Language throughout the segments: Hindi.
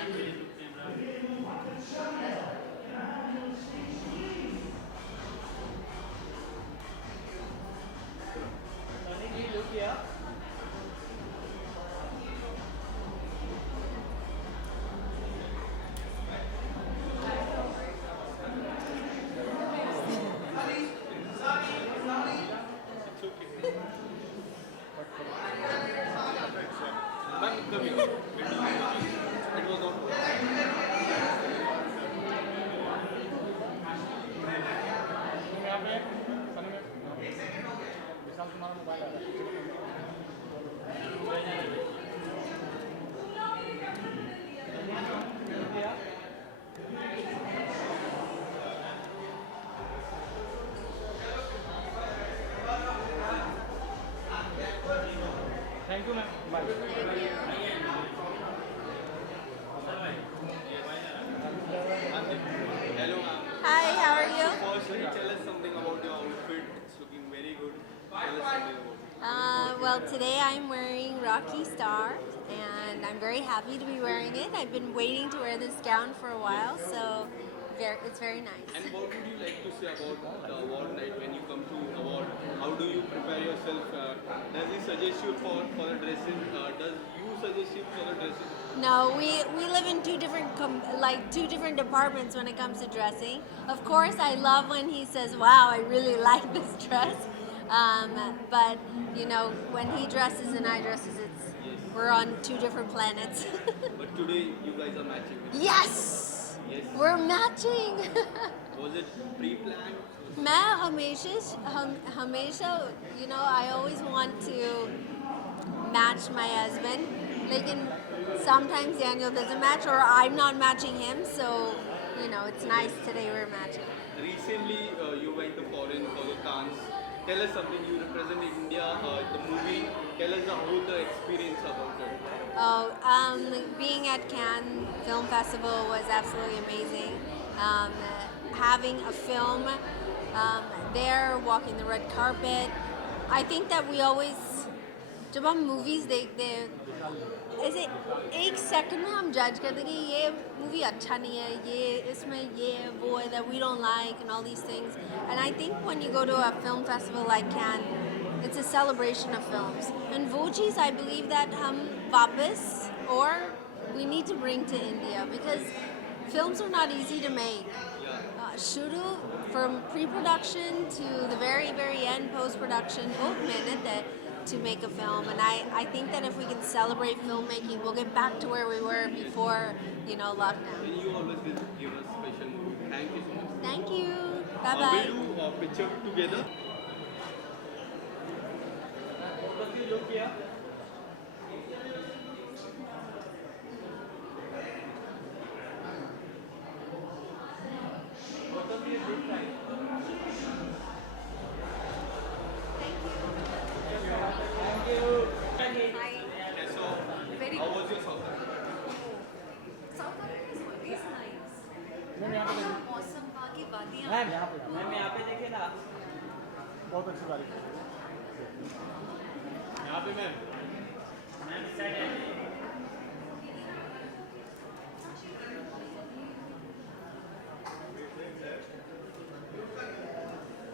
Thank you ma'am bye Hello, ma'am. Hi, how are you? First, can you tell us something about your outfit? It's looking very good. Tell us something about it. Well, today I'm wearing Rocky Star, and I'm very happy to be wearing it. I've been waiting to wear this gown for a while, so it's very nice. And what would you like to say about the award night when you come to award? How do you prepare yourself? Does he suggest you for the dresses? Does you suggest him for the dresses? No, we live in two different departments when it comes to dressing. Of course, I love when he says, "Wow, I really like this dress." But you know, when he dresses and I dresses, we're on two different planets. But today you guys are matching. Yes, Yes. we're matching. Was it pre-planned? मैं हमेशा you know, I always want to match my husband. Lekin sometimes Daniel doesn't match or I'm not matching him, so you know, it's nice today we're matching. Recently, you went to foreign for the Cannes. Tell us something. You represent India, the movie. Tell us about the experience about it. Being at Cannes Film Festival was absolutely amazing. Having a film there, walking the red carpet. I think that we always, जब हम movies देखते हैं ऐसे एक सेकंड में हम जज करते हैं कि ये मूवी अच्छा नहीं है, ये इसमें ये है वो है that we don't like and all these things. And I think when you go to a film festival like Cannes, it's a celebration of films. And वो चीज़ I believe that हम वापस or we need to bring to India because films are not easy to make. Shuru, from pre-production to the very, very end, post-production, बहुत मेहनत है to make a film. And I think that if we can celebrate filmmaking, we'll get back to where we were before, you know, lockdown. And you always give us special movie. Thank you so much. Thank you. Bye-bye. We'll do a picture together. Okay, so how was your South Africa? South Africa is always nice. Ma'am यहाँ पे देखिए मौसम वहाँ की वादियाँ मैम यहाँ पे देखिए ना बहुत अच्छी बारिश यहाँ पे मैम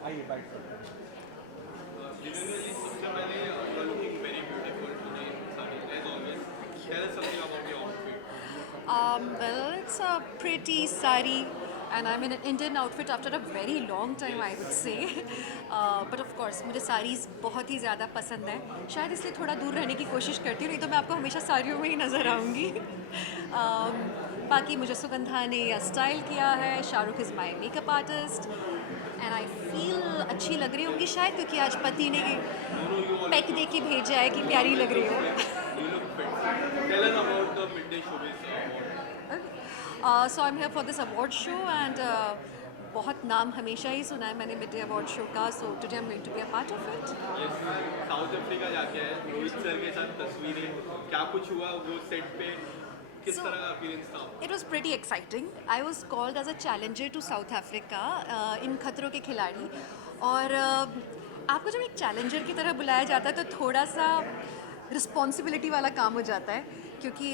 आइए बैठ Generally, सबसे पहले you are looking very beautiful today, Sunny, as always. Tell us something about your outfit. Well, it's a pretty sari, and I'm in an Indian outfit after a very long time, I would say. But of course, मुझे sarees बहुत ही ज़्यादा पसंद है. शायद इसलिए थोड़ा दूर रहने की कोशिश करती हूँ, नहीं तो मैं आपको हमेशा साड़ियों में ही नज़र आऊँगी. बाकी मुझे सुगंधा ने स्टाइल किया है. Shahrukh is my makeup artist and I feel अच्छी लग रही होंगी शायद क्योंकि आज पति ने पैक दे के भेजा है कि प्यारी लग रही हो. You look fit. Tell us about the midday showbiz award. So I'm here for this award show and बहुत नाम हमेशा ही सुना है मैंने मिड-डे अवार्ड शो का. So today I'm going to be a part of it. Yes, south Africa जाके आए रोहित सर के साथ तस्वीरें. क्या कुछ हुआ वो सेट पे? किस तरह का एक्सपीरियंस था? It was pretty exciting. I was called as a challenger to South Africa in खतरों के खिलाड़ी. और आपको जब एक चैलेंजर की तरह बुलाया जाता है तो थोड़ा सा रिस्पॉन्सिबिलिटी वाला काम हो जाता है क्योंकि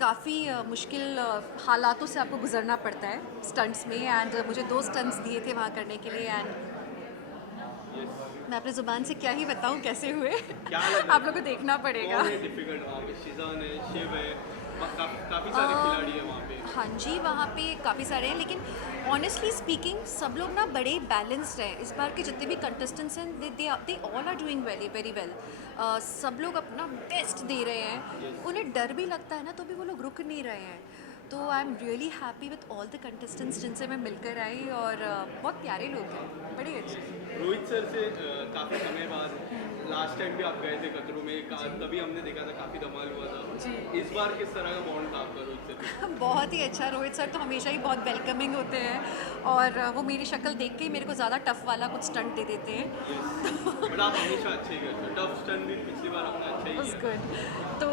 काफ़ी मुश्किल हालातों से आपको गुजरना पड़ता है स्टंट्स में, एंड मुझे 2 स्टंट्स दिए थे वहाँ करने के लिए, एंड मैं अपनी ज़ुबान से क्या ही बताऊँ कैसे हुए। क्या लग रहा है? आप लोग को देखना पड़ेगा। कौन है डिफिकल्ट वहाँ पे? शिजान है, शिव है, काफ़ी सारे खिलाड़ी हैं वहाँ पे। हाँ जी, वहाँ पे काफ़ी सारे हैं, लेकिन ऑनेस्टली स्पीकिंग सब लोग ना बड़े बैलेंस्ड हैं। इस बार के जितने भी कंटेस्टेंट्स हैं they all are doing very well. सब लोग अपना बेस्ट दे रहे हैं। उन्हें डर भी लगता है ना, तो भी वो लोग रुक नहीं रहे हैं। तो आई am really happy with all the contestants जिनसे मैं मिलकर आई, और बहुत प्यारे लोग हैं, बड़े अच्छे। रोहित सर से काफ़ी समय बाद लास्ट टाइम भी आप गए थे खतरों में, तभी हमने देखा था काफ़ी धमाल हुआ था। जी। इस बार किस तरह का बॉन्ड था आपका रोहित सर? बहुत ही अच्छा। रोहित सर तो हमेशा ही बहुत वेलकमिंग होते हैं, और वो मेरी शक्ल देख के ही मेरे को ज़्यादा टफ वाला कुछ स्टंट दे देते हैं। बट आप हमेशा अच्छे ही करते हो, टफ स्टंट भी पिछली बार आपने अच्छा ही It was किया। good. तो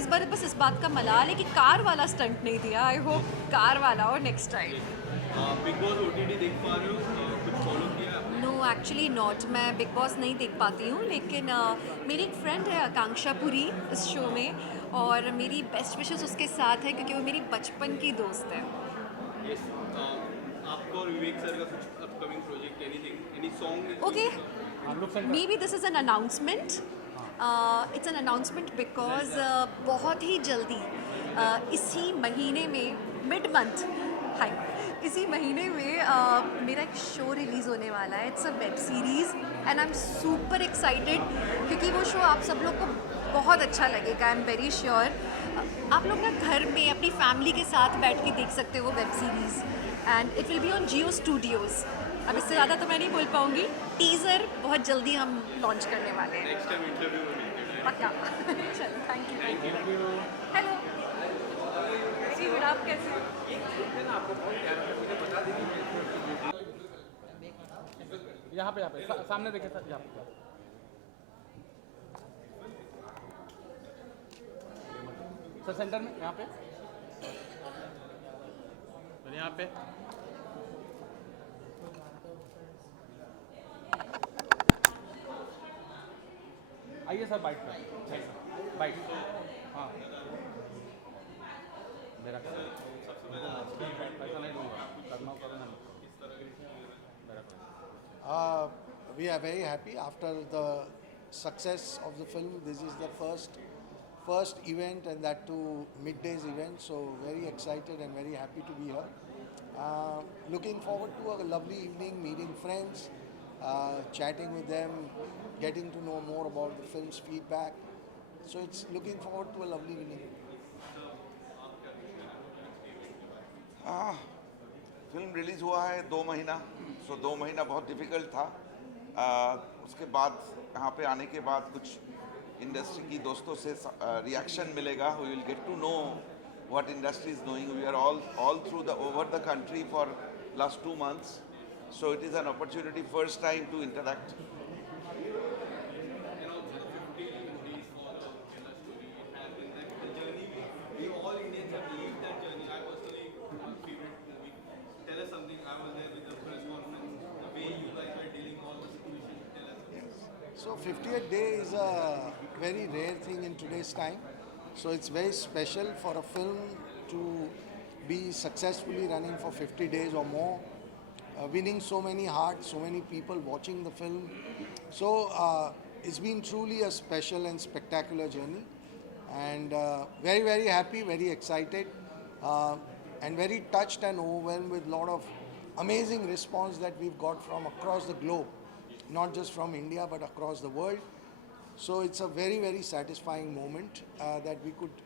इस बार बस इस बात का मलाल है कि कार वाला स्टंट नहीं दिया। आई होप कार वाला हो next time. Big boss OTT देख पा रहे हो? कुछ फॉलो किया है आपने? नो एक्चुअली नॉट, मैं बिग बॉस नहीं देख पाती हूँ, लेकिन मेरी एक फ्रेंड है आकांक्षा पुरी इस शो में, और मेरी बेस्ट विशेस उसके साथ है क्योंकि वो मेरी बचपन की दोस्त है। Yes. आपको और विवेक सर का कुछ upcoming project, any song? Okay, may be this is an announcement. It's an announcement because बहुत ही जल्दी इसी महीने में मिड मंथ, हाय, इसी महीने में मेरा एक शो रिलीज़ होने वाला है। It's a web series and I am super excited, क्योंकि वो शो आप सब लोग को बहुत अच्छा लगेगा। आई एम वेरी श्योर आप लोग ना घर में अपनी फैमिली के साथ बैठ के देख सकते हो वो web series, and it will be on Jio Studios. अब इससे ज़्यादा तो मैं नहीं बोल पाऊँगी। टीज़र बहुत जल्दी हम लॉन्च करने वाले हैं। नेक्स्ट टाइम इंटरव्यू में मिलते हैं। पक्का। चलो, thank you. Thank you. Hello ji, good, आप कैसे हो? यहाँ पे सामने देखिए सर, यहाँ पे सर, सेंटर में, यहाँ पे और यहाँ पे। आइए सर, बाइट पे, बाइट, हाँ, मेरा पैसा नहीं दूँगा, करना करो ना, मेरा We are very happy after the success of the film. This is the first event, and that too middays event. So very excited and very happy to be here. Looking forward to a lovely evening, meeting friends, chatting with them, getting to know more about the film's feedback. So it's looking forward to a lovely evening. Film release हुआ है 2 महीना, सो 2 महीना बहुत डिफ़िकल्ट था। उसके बाद यहाँ पे आने के बाद कुछ इंडस्ट्री की दोस्तों से रिएक्शन मिलेगा। We will get to know what industry is doing. We are all through over the country for last 2 months, so it is an opportunity first time to interact. So 58 day is a very rare thing in today's time. So it's very special for a film to be successfully running for 50 days or more, winning so many hearts, so many people watching the film. So it's been truly a special and spectacular journey, and very, very happy, very excited, and very touched and overwhelmed with a lot of amazing response that we've got from across the globe, not just from India but across the world. So it's a very, very satisfying moment that we could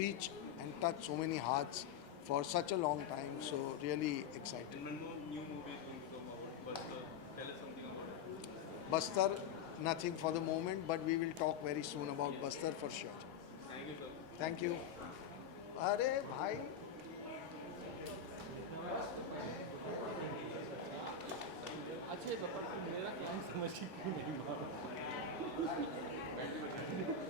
reach and touch so many hearts for such a long time. So really excited. And one more new movie is going to come out, Bastar. Tell us something about it. Bastar, nothing for the moment, but we will talk very soon about Bastar for sure. Thank you, sir. Thank you. अरे भाई अच्छे मेरा क्लाइंट समझ ही क्यों नहीं मारा।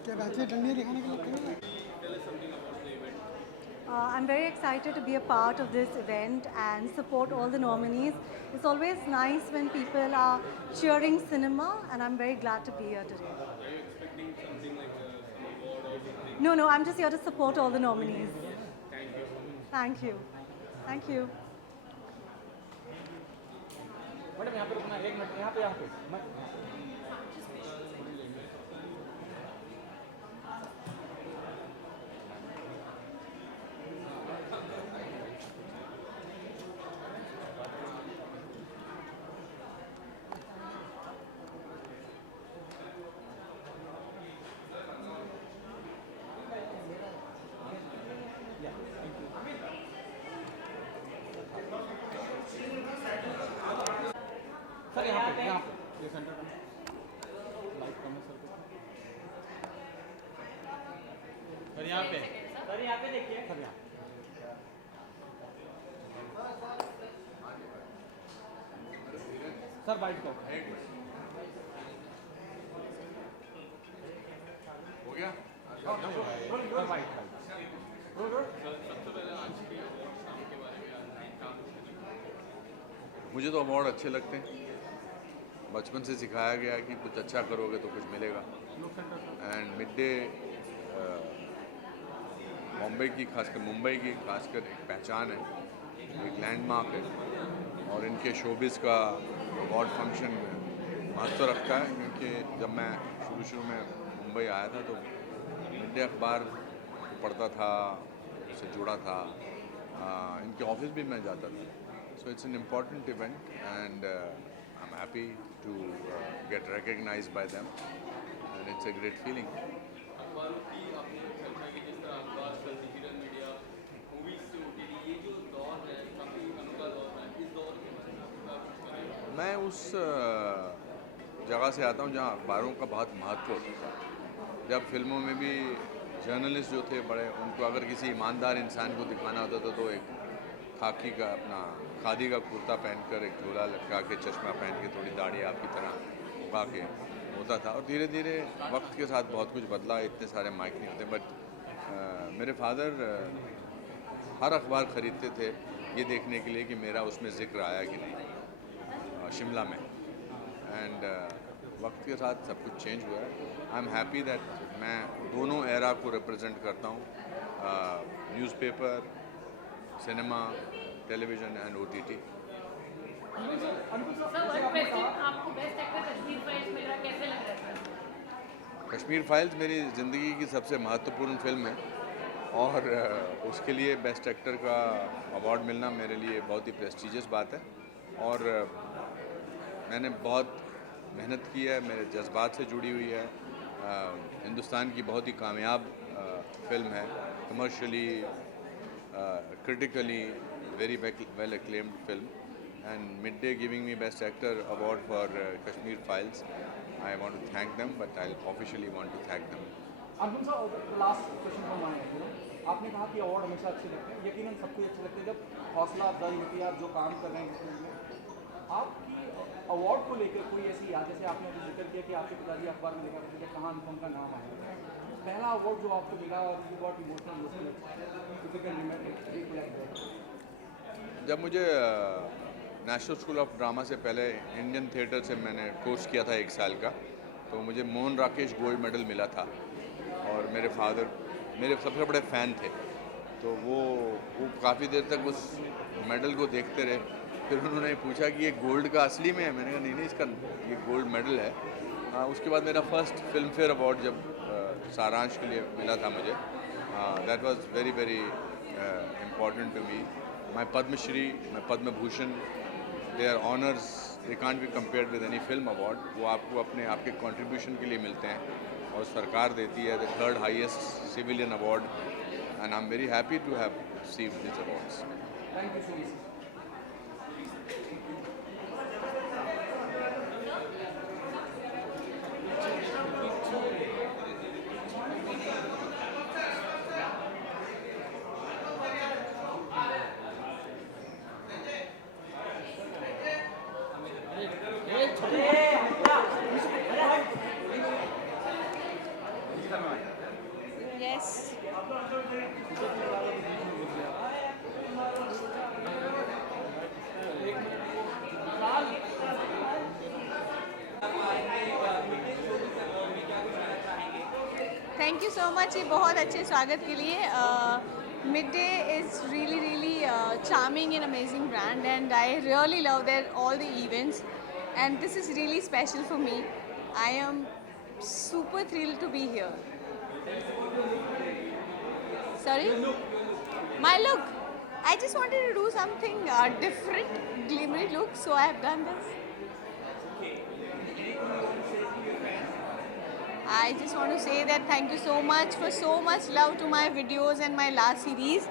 क्या बच्चे डंडे दिखाने के लिए खड़े हैं? Tell us something about the event. I'm very excited to be a part of this event and support all the nominees. It's always nice when people are cheering cinema, and I'm very glad to be here today. Are you expecting something like some award or something? No, I'm just here to support all the nominees. Thank you. Thank you. Madam यहाँ पे रुकना, एक मिनट, यहाँ पे सर, यहाँ पे ये सेंटर पे लाइट कम है सर यहाँ पे देखिए सर यहाँ सर बाइट को हो गया। सर बाइट मुझे तो अवार्ड अच्छे लगते हैं, बचपन से सिखाया गया है कि कुछ अच्छा करोगे तो कुछ मिलेगा। एंड मिड डे मुंबई की खासकर एक पहचान है, एक लैंडमार्क है और इनके शोबिस का अवार्ड फंक्शन महत्व रखता है, क्योंकि जब मैं शुरू में मुंबई आया था तो मिड डे अखबार पढ़ता था, उससे जुड़ा था, इनके ऑफिस भी मैं जाता था। So it's an important event and I am happy to get recognized by them, and it's a great feeling. अखबारों की आपने चर्चा की, जिस तरह अखबार टेलीविजन मीडिया मूवीज से OTT, ये जो दौर है काफ़ी अनोखा दौर है, इस दौर के बारे में मैं उस जगह से आता हूँ जहाँ अखबारों का बहुत महत्व होता था। जब फिल्मों में भी जर्नलिस्ट जो थे बड़े, उनको अगर किसी ईमानदार इंसान को दिखाना होता था तो एक खाकी का अपना खादी का कुर्ता पहनकर, एक झोला लटका के, चश्मा पहन के, थोड़ी दाढ़ी आपकी तरह उगा के होता था। और धीरे धीरे वक्त के साथ बहुत कुछ बदला, इतने सारे माइक नहीं होते। बट मेरे फादर हर अखबार ख़रीदते थे ये देखने के लिए कि मेरा उसमें ज़िक्र आया कि नहीं शिमला में। एंड वक्त के साथ सब कुछ चेंज हुआ है। आई एम हैप्पी दैट मैं दोनों एरा को रिप्रेजेंट करता हूँ, newspaper, cinema, television and OTT। Kashmir files मेरी ज़िंदगी की सबसे महत्वपूर्ण फिल्म है और उसके लिए बेस्ट एक्टर का अवार्ड मिलना मेरे लिए बहुत ही प्रेस्टिजियस बात है। और मैंने बहुत मेहनत की है, मेरे जज्बात से जुड़ी हुई है। हिंदुस्तान की बहुत ही कामयाब फिल्म है, commercially, critically very well acclaimed film, and Midday giving me Best Actor award for Kashmir Files. I want to thank them, but I officially want to thank them. Arjun sir, last question from my and. आपने कहा कि अवार्ड हमेशा अच्छे लगते हैं, यकीनन सबको अच्छे लगते हैं जब हौसला अफजाई होती है, आप जो काम कर रहे हैं जिसमें आपकी अवार्ड को लेकर कोई ऐसी याद, जैसे आपने अभी जिक्र किया कि आपके पिताजी अखबार में लिखा करते थे, कहाँ अनुपम का नाम आया, पहला अवार्ड जो आपको मिला और यू गॉट इमोशनल, जब मुझे नेशनल स्कूल ऑफ ड्रामा से पहले इंडियन थिएटर से मैंने कोर्स किया था 1 साल का, तो मुझे मोहन राकेश गोल्ड मेडल मिला था और मेरे फादर मेरे सबसे बड़े फ़ैन थे। तो वो काफ़ी देर तक उस मेडल को देखते रहे। फिर उन्होंने पूछा कि ये गोल्ड का असली में है। मैंने कहा नहीं, इसका ये गोल्ड मेडल है। उसके बाद मेरा फर्स्ट फिल्म फेयर अवार्ड जब सारांश के लिए मिला था मुझे, that was very very important to me. My Padmashri, my Padma Bhushan, they are honours, they can't be compared with any film award. वो आपको आपके कंट्रीब्यूशन के लिए मिलते हैं और सरकार देती है, the 3rd highest civilian award, and I am very happy to have received this awards. Thank you so much. Yes. So much ये बहुत अच्छे स्वागत के लिए. Midday is really charming and amazing brand, and I really love their all the events, and this is really special for me. I am super thrilled to be here. Sorry? My look. I just wanted to do something different, glimmery look, so I have done this. I just want to say that thank you so much for so much love to my videos and my last series,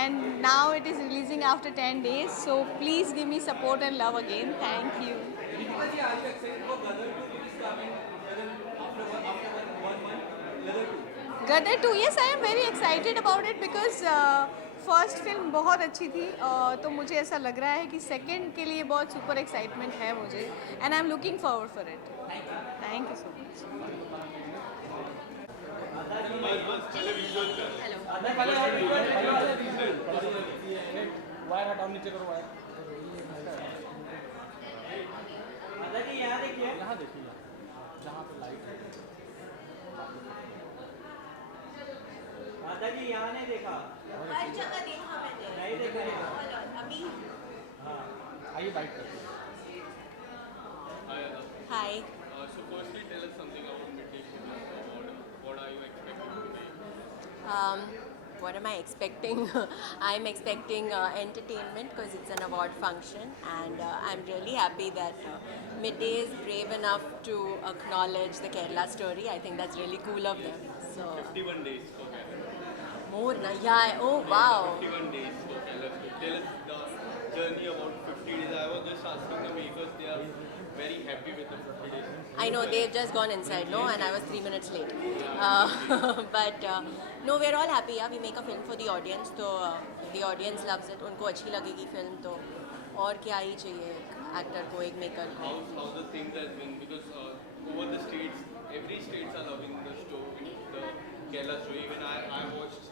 and now it is releasing after 10 days, so please give me support and love again. Thank you. Gadar 2, yes, I am very excited about it because first film बहुत अच्छी थी, तो मुझे ऐसा लग रहा है कि सेकंड के लिए बहुत सुपर एक्साइटमेंट है मुझे, and I am looking forward for it. Thank you so much. Wire हटाओ, नीचे करो वायर. यहाँ देखिए, यहाँ देखिए, जहाँ पे लाइट है. माता जी यहाँ नहीं देखा. हर जगह देखा मैंने. नहीं देखा. अभी. आइए बाइट करते हैं. Hi. So firstly, tell us something about Midday Award. What are you expecting today? What am I expecting? I'm expecting entertainment because it's an award function, and I'm really happy that Midday is brave enough to acknowledge the Kerala story. I think that's really cool of them. So 51 days for Kerala. more na yeah. Oh wow. 51 days for Kerala. Tell us the journey about 50 days. I was just asking the makers, they are very happy with the 50 days. I know they've just gone inside, no, and I was 3 minutes late. But no, we're all happy. Yeah, we make a film for the audience, so the audience loves it. उनको अच्छी लगेगी film, तो और क्या ही चाहिए actor को, एक maker को. How the things has been, because over the states, every states are loving the story, the Kerala story. Even I watched.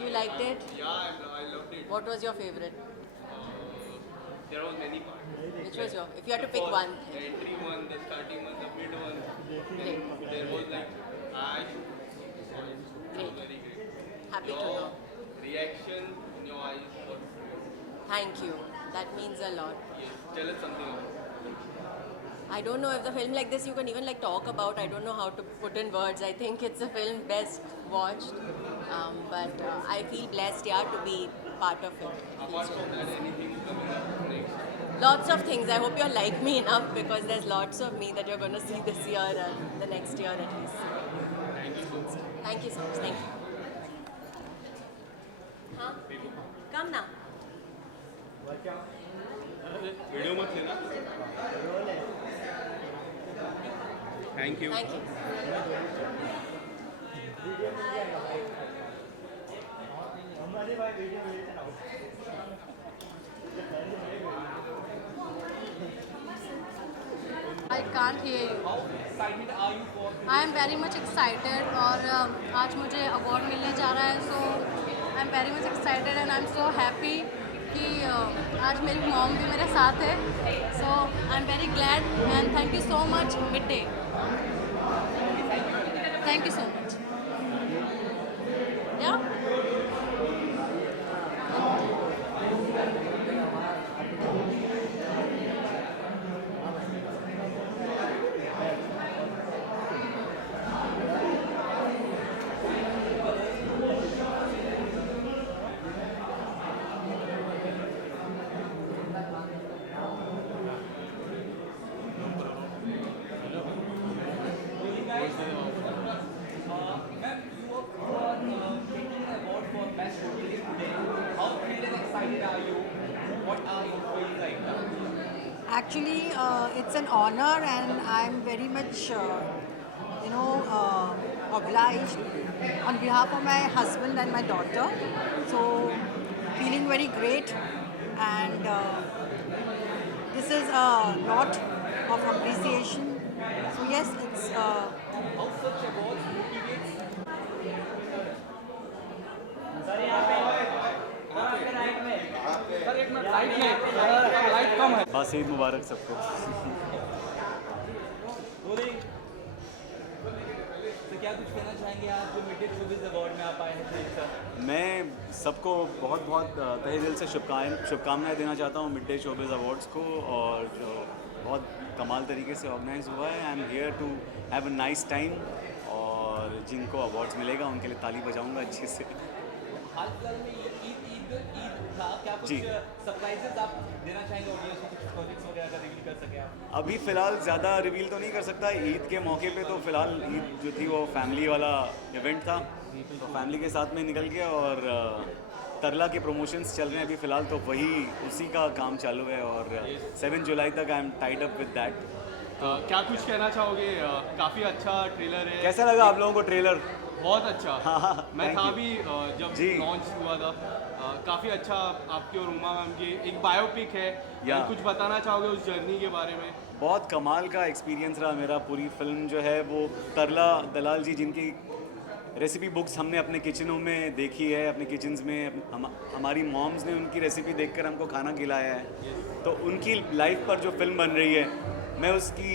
You liked it? Yeah, I loved it. What was your favorite? There was many parts. Which was your? If you had to pick one. The entry one, the starting one, the mid one. Great. There was like, it was very great. Happy to Your know. reaction in your eyes was, Thank you. That means a lot. yes, tell us something about it. I don't know if the film like this you can even like talk about. I don't know how to put in words. I think it's a film best watched. But I feel blessed, yeah, to be part of it. Apart from that, anything coming up next? Lots of things. I hope you're like me enough because there's lots of me that you're going to see this year and the next year at least. Thank you so much. Thank you so much. Thank you. Huh? Come now. Video मत लेना. Thank you. Thank you. I can't hear you. How excited are you for? I am very much excited और आज मुझे अवार्ड मिलने जा रहा है, so I am very much excited and I am so happy कि आज मेरी मॉम भी मेरे साथ है, so I am very glad and thank you so much Midday. Thank you so much. Yeah. Ma'am, you are taking an award for best hotel today. How thrilled and excited are you? What are you feeling right now? Actually, it's an honor and I'm very much, obliged on behalf of my husband and my daughter. So, feeling very great and this is a lot of appreciation. So yes, it's... How such awards motivates? Sir एक मिनट लाइट है, लाइट कम है. बस ईद मुबारक सबको. तो क्या कुछ कहना चाहेंगे आज जो मिड डे शोबिज अवार्ड में आप आए हैं जय सर? मैं सबको बहुत बहुत तहे दिल से शुभकामनाएं देना चाहता हूँ मिड डे शोबिज अवार्ड्स को, और जो बहुत कमाल तरीके से ऑर्गेनाइज हुआ है। I am here to have a nice time, और जिनको अवार्ड्स मिलेगा उनके लिए ताली बजाऊंगा अच्छे से। हाल फिलहाल में ईद था, क्या कुछ जी। सरप्राइजेस आप देना चाहेंगे ऑडियंस को, कुछ प्रोजेक्ट्स वगैरह का रिवील कर सके आप? अभी फ़िलहाल ज़्यादा रिवील तो नहीं कर सकता। ईद के मौके पे तो फ़िलहाल ईद जो थी वो फैमिली वाला इवेंट था, तो फैमिली के साथ में निकल गया। और तरला के प्रमोशंस चल रहे हैं अभी फ़िलहाल, तो वही उसी का काम चालू है, और 7 जुलाई तक I am tied up with that. क्या कुछ कहना चाहोगे? काफ़ी अच्छा ट्रेलर है। कैसा लगा आप लोगों को ट्रेलर? बहुत अच्छा। हाँ, मैं thank था you. भी जब जी। लॉन्च हुआ था। काफ़ी अच्छा आपकी और उमा मैम की एक बायोपिक है। या। कुछ बताना चाहोगे उस जर्नी के बारे में? बहुत कमाल का एक्सपीरियंस रहा मेरा। पूरी फिल्म जो है वो तरला दलाल जी जिनकी रेसिपी बुक्स हमने अपने किचनों में देखी है, अपने किचन्स में हमारी मॉम्स ने उनकी रेसिपी देखकर हमको खाना खिलाया है, तो उनकी लाइफ पर जो फिल्म बन रही है, मैं उसकी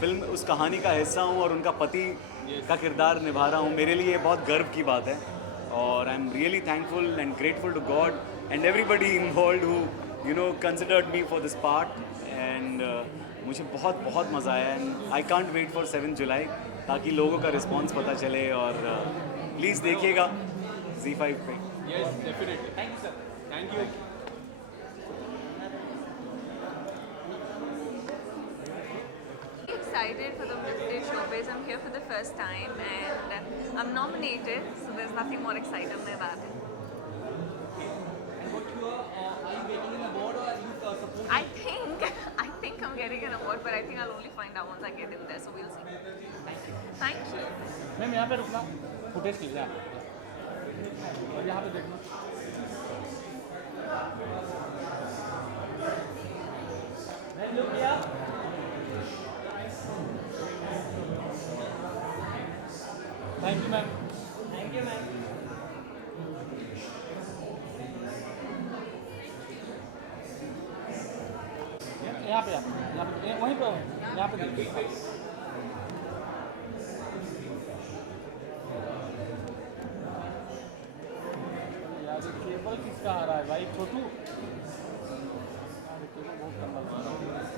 फिल्म उस कहानी का हिस्सा हूँ और उनका पति का किरदार निभा रहा हूँ। मेरे लिए बहुत गर्व की बात है, और I am really thankful and grateful to God and everybody involved who considered me for this part. And मुझे बहुत बहुत मज़ा आया, and I can't wait for 7 जुलाई, ताकि लोगों का रिस्पांस पता चले। और प्लीज़ देखिएगा Z5 पे। Yes, definitely. Thank you sir. Thank you. Excited for the Midday Showbiz. I'm here for the first time and I'm nominated, so there's nothing more exciting than that. And what you are you getting an award or are you supporting? I think I'm getting an award, but I think I'll only find out once I get in there, so we'll see. Thank you. Ma'am यहाँ पे रुकना, फुटेज लीजिए आप, और यहाँ पे देखना। मैम लोग क्या? Thank you ma'am. Thank you ma'am. यहाँ पे वहीं पे यहाँ पे देखिए। यार ये केबल किसका आ रहा है भाई? छोटू केबल बहुत कम लग रहा है।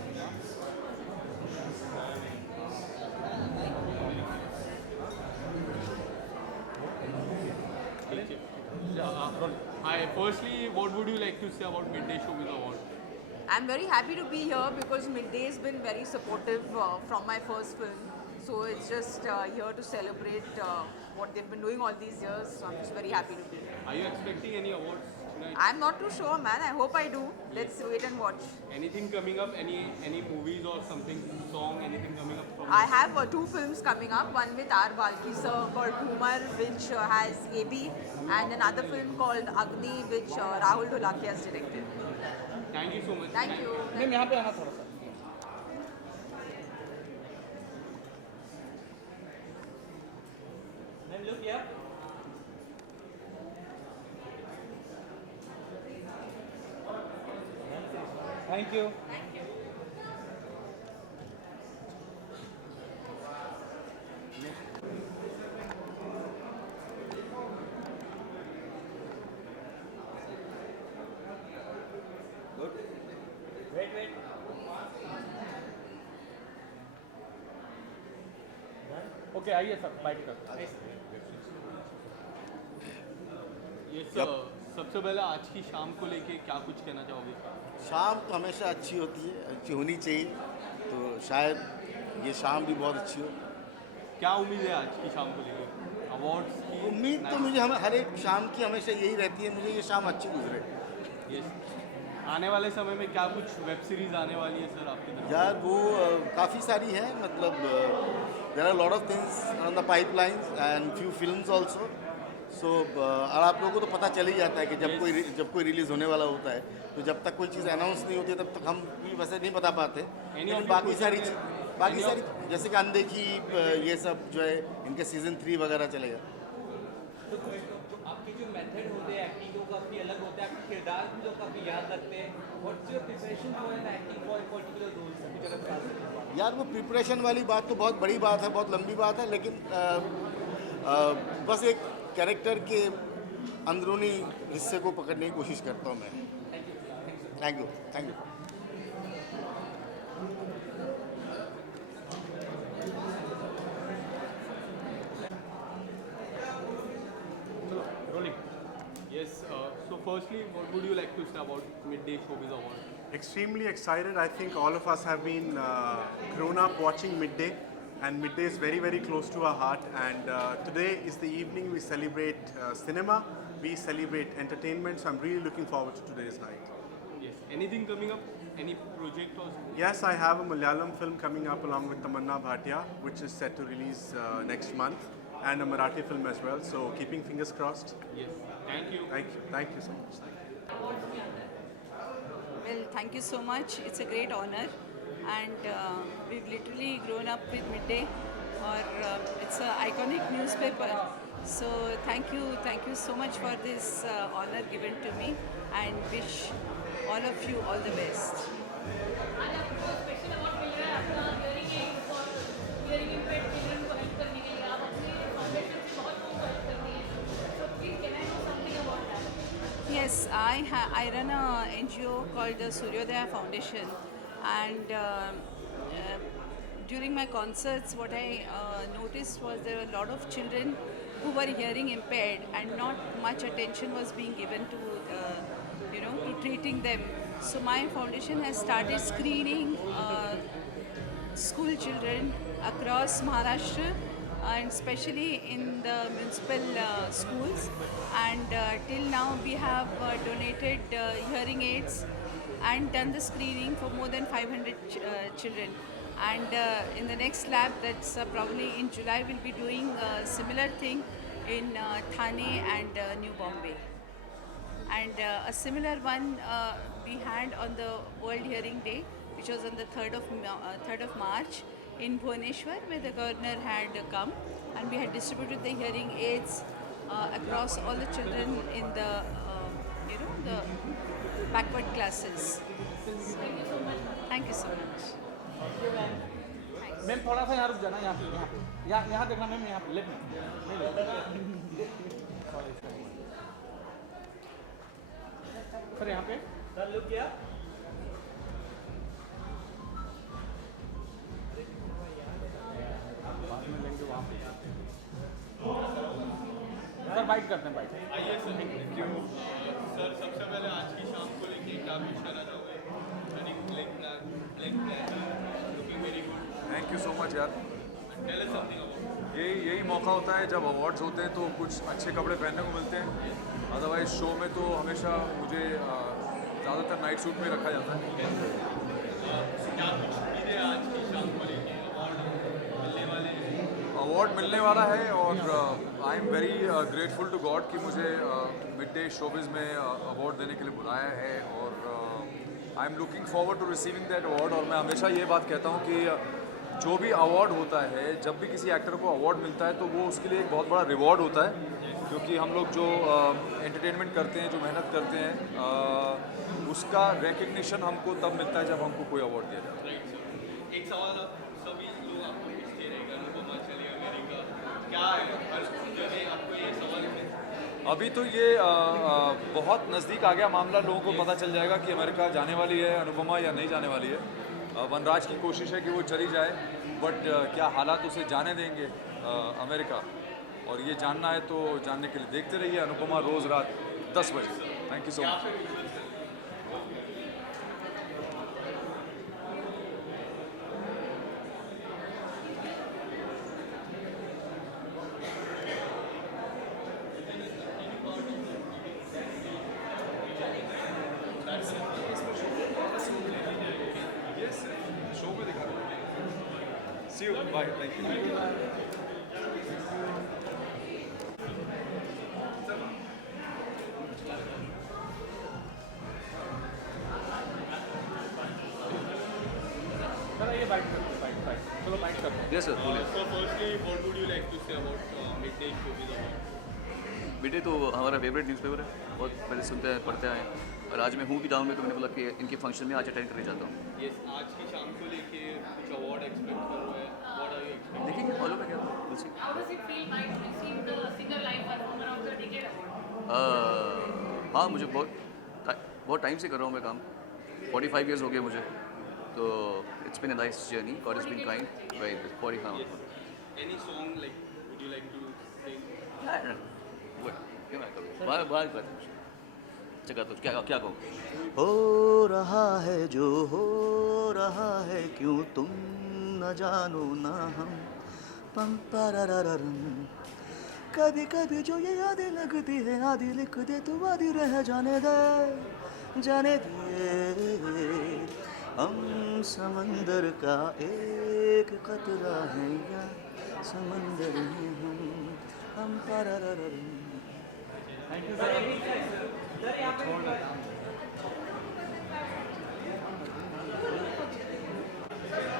Hi, firstly, what would you like to say about Midday Showbiz Award? I'm very happy to be here because Midday has been very supportive from my first film. So it's just here to celebrate what they've been doing all these years. So I'm just very happy to be here. Are you expecting any awards tonight? I'm not too sure, man. I hope I do. Let's wait and watch. Anything coming up? Any movies or something, song, anything coming up? From I have 2 films coming up. One with R. Balki sir called Kumar, which has AB, and another film called Agni, which Rahul Dholakia has directed. Thank you so much. Thank you. Ma'am यहाँ पे आना थोड़ा सा। मैम लोग क्या? Thank you. वेट ओके, आइए सर, बाइट कर। ये सबसे पहले आज की शाम को लेके क्या कुछ कहना चाहोगे? शाम तो हमेशा अच्छी होती है, अच्छी होनी चाहिए, तो शायद ये शाम भी बहुत अच्छी हो। क्या उम्मीद है आज की शाम को लेके? अवार्ड्स की उम्मीद तो मुझे हर एक शाम की हमेशा यही रहती है, मुझे ये शाम अच्छी गुजरे। यस। आने वाले समय में क्या कुछ वेब सीरीज आने वाली है सर आपकी तरफ? यार वो काफ़ी सारी है, मतलब there are lot of things on the pipelines and few films also. So और आप लोगों को तो पता चल ही जाता है कि जब कोई रिलीज़ होने वाला होता है, तो जब तक कोई चीज़ अनाउंस नहीं होती है तब तक हम भी वैसे नहीं बता पाते। लेकिन बाकी सारी जैसे कि अनदेखी ये सब जो है इनके सीज़न 3 वगैरह चलेगा। तो आपके जो मेथड होते हैं एक्टिंग के, वो काफ़ी अलग होते हैं, आपके किरदार भी लोग काफ़ी याद रखते हैं। What's your preparation for an acting for a particular role? कुछ अगर बता सकते हैं। यार वो प्रिपरेशन वाली बात तो बहुत बड़ी बात है, बहुत लंबी बात है, लेकिन बस एक कैरेक्टर के अंदरूनी हिस्से को पकड़ने की कोशिश करता हूँ मैं. Thank you. Thank you. Yes, so firstly, what would you like to say about Midday Showbiz Award? Extremely excited. I think all of us have been grown up watching Midday, and Midday is very, very close to our heart. And today is the evening we celebrate cinema, we celebrate entertainment. So I'm really looking forward to today's night. Yes. Anything coming up? Any project or? Yes, I have a Malayalam film coming up along with Tamanna Bhatia, which is set to release next month, and a Marathi film as well. So keeping fingers crossed. Yes. Thank you. Thank you. Thank you so much. Well, thank you so much. It's a great honor, and we've literally grown up with Midday, or it's an iconic newspaper. So thank you so much for this honor given to me, and wish all of you all the best. Yes, I run a NGO called the Suryodaya Foundation, and during my concerts, what I noticed was there were a lot of children who were hearing impaired, and not much attention was being given to to treating them. So my foundation has started screening school children across Maharashtra, and especially in the municipal schools, and till now we have donated hearing aids and done the screening for more than 500 children, and in the next lab, that's probably in July, we'll be doing a similar thing in Thane and New Bombay, and a similar one we had on the World Hearing Day, which was on the 3rd of March in Bhubaneswar, where the governor had come, and we had distributed the hearing aids across all the children in the the backward classes. Thank you so much. Ma'am थोड़ा सा यहाँ रुक जाना, यहाँ देखना मैम, यहाँ लेफ्ट में सर, यहाँ पे सर लुक किया. सर बाइट करते हैं, बाइट. आइए सर. Thank you sir. सबसे पहले आज की शाम को लेके क्या कुछ कहना चाहोगे? Looking very good. Thank you so much यार. Tell us something about. यही मौका होता है जब अवार्ड्स होते हैं तो कुछ अच्छे कपड़े पहनने को मिलते हैं. अदरवाइज शो में तो हमेशा मुझे ज़्यादातर नाइट सूट में रखा जाता है. क्या कुछ उम्मीद है आज की शाम को लेके? अवार्ड मिलने वाला है, और I am very grateful to God कि मुझे मिडडे शोबिज़ में अवार्ड देने के लिए बुलाया है, और I am looking forward to receiving that award. और मैं हमेशा ये बात कहता हूँ कि जो भी अवार्ड होता है, जब भी किसी एक्टर को अवार्ड मिलता है तो वो उसके लिए एक बहुत बड़ा रिवॉर्ड होता है, क्योंकि हम लोग जो एंटरटेनमेंट करते हैं, जो मेहनत करते हैं, उसका रिकग्निशन हमको तब मिलता है जब हमको कोई अवार्ड दिया जाता है. एक सवाल, सभी लोग आपको पूछते रहेंगे अनुपमा चली अमेरिका, क्या है हर जगह आपको ये सवाल है? अभी तो ये बहुत नज़दीक आ गया मामला. लोगों को पता चल जाएगा कि अमेरिका जाने वाली है अनुपमा या नहीं जाने वाली है. वनराज की कोशिश है कि वो चली जाए, बट क्या हालात उसे जाने देंगे अमेरिका? और ये जानना है तो जानने के लिए देखते रहिए अनुपमा, रोज़ रात 10 बजे. Thank you so much. Show में दिखा रहा हूँ. See you, bye. Thank you. Sir ये बाइट करते हैं, बाइट. चलो बाइट करते हैं. यस सर, बोलिए. So firstly, what would you like to say about Midday Showbiz Award? Midday तो हमारा फेवरेट न्यूज़पेपर है, बहुत पहले सुनते हैं, पढ़ते आए हैं. और आज मैं हूँ भी डाउन में, तो मैंने बोला कि इनके फंक्शन में आज अटेंड करने जाता हूँ। ये आज की शाम को लेके कुछ अवार्ड एक्सपेक्ट कर रहे हैं, व्हाट आर यू एक्सपेक्टिंग? देखेंगे फॉलो में क्या we'll see. How does it feel like to receive the Singer Live Performer of the Decade award? हाँ, मुझे बहुत टाइम से कर रहा हूँ मैं काम, 45 years हो गए मुझे, तो it's been a nice journey, God is been kind, very 40 हाँ। Any song like would you like to sing? क्यों मैं करूँ बाहर कर जगह, तो क्या कहूँ? हो रहा है जो हो रहा है, क्यों तुम न जानो ना हम, पम पररररम। कभी कभी जो ये यादें लगती है, आधी लिख दे तू आधी रह जाने दे, जाने दे। हम समंदर का एक कतरा है या समंदर में हम पररररम। Thank you sir.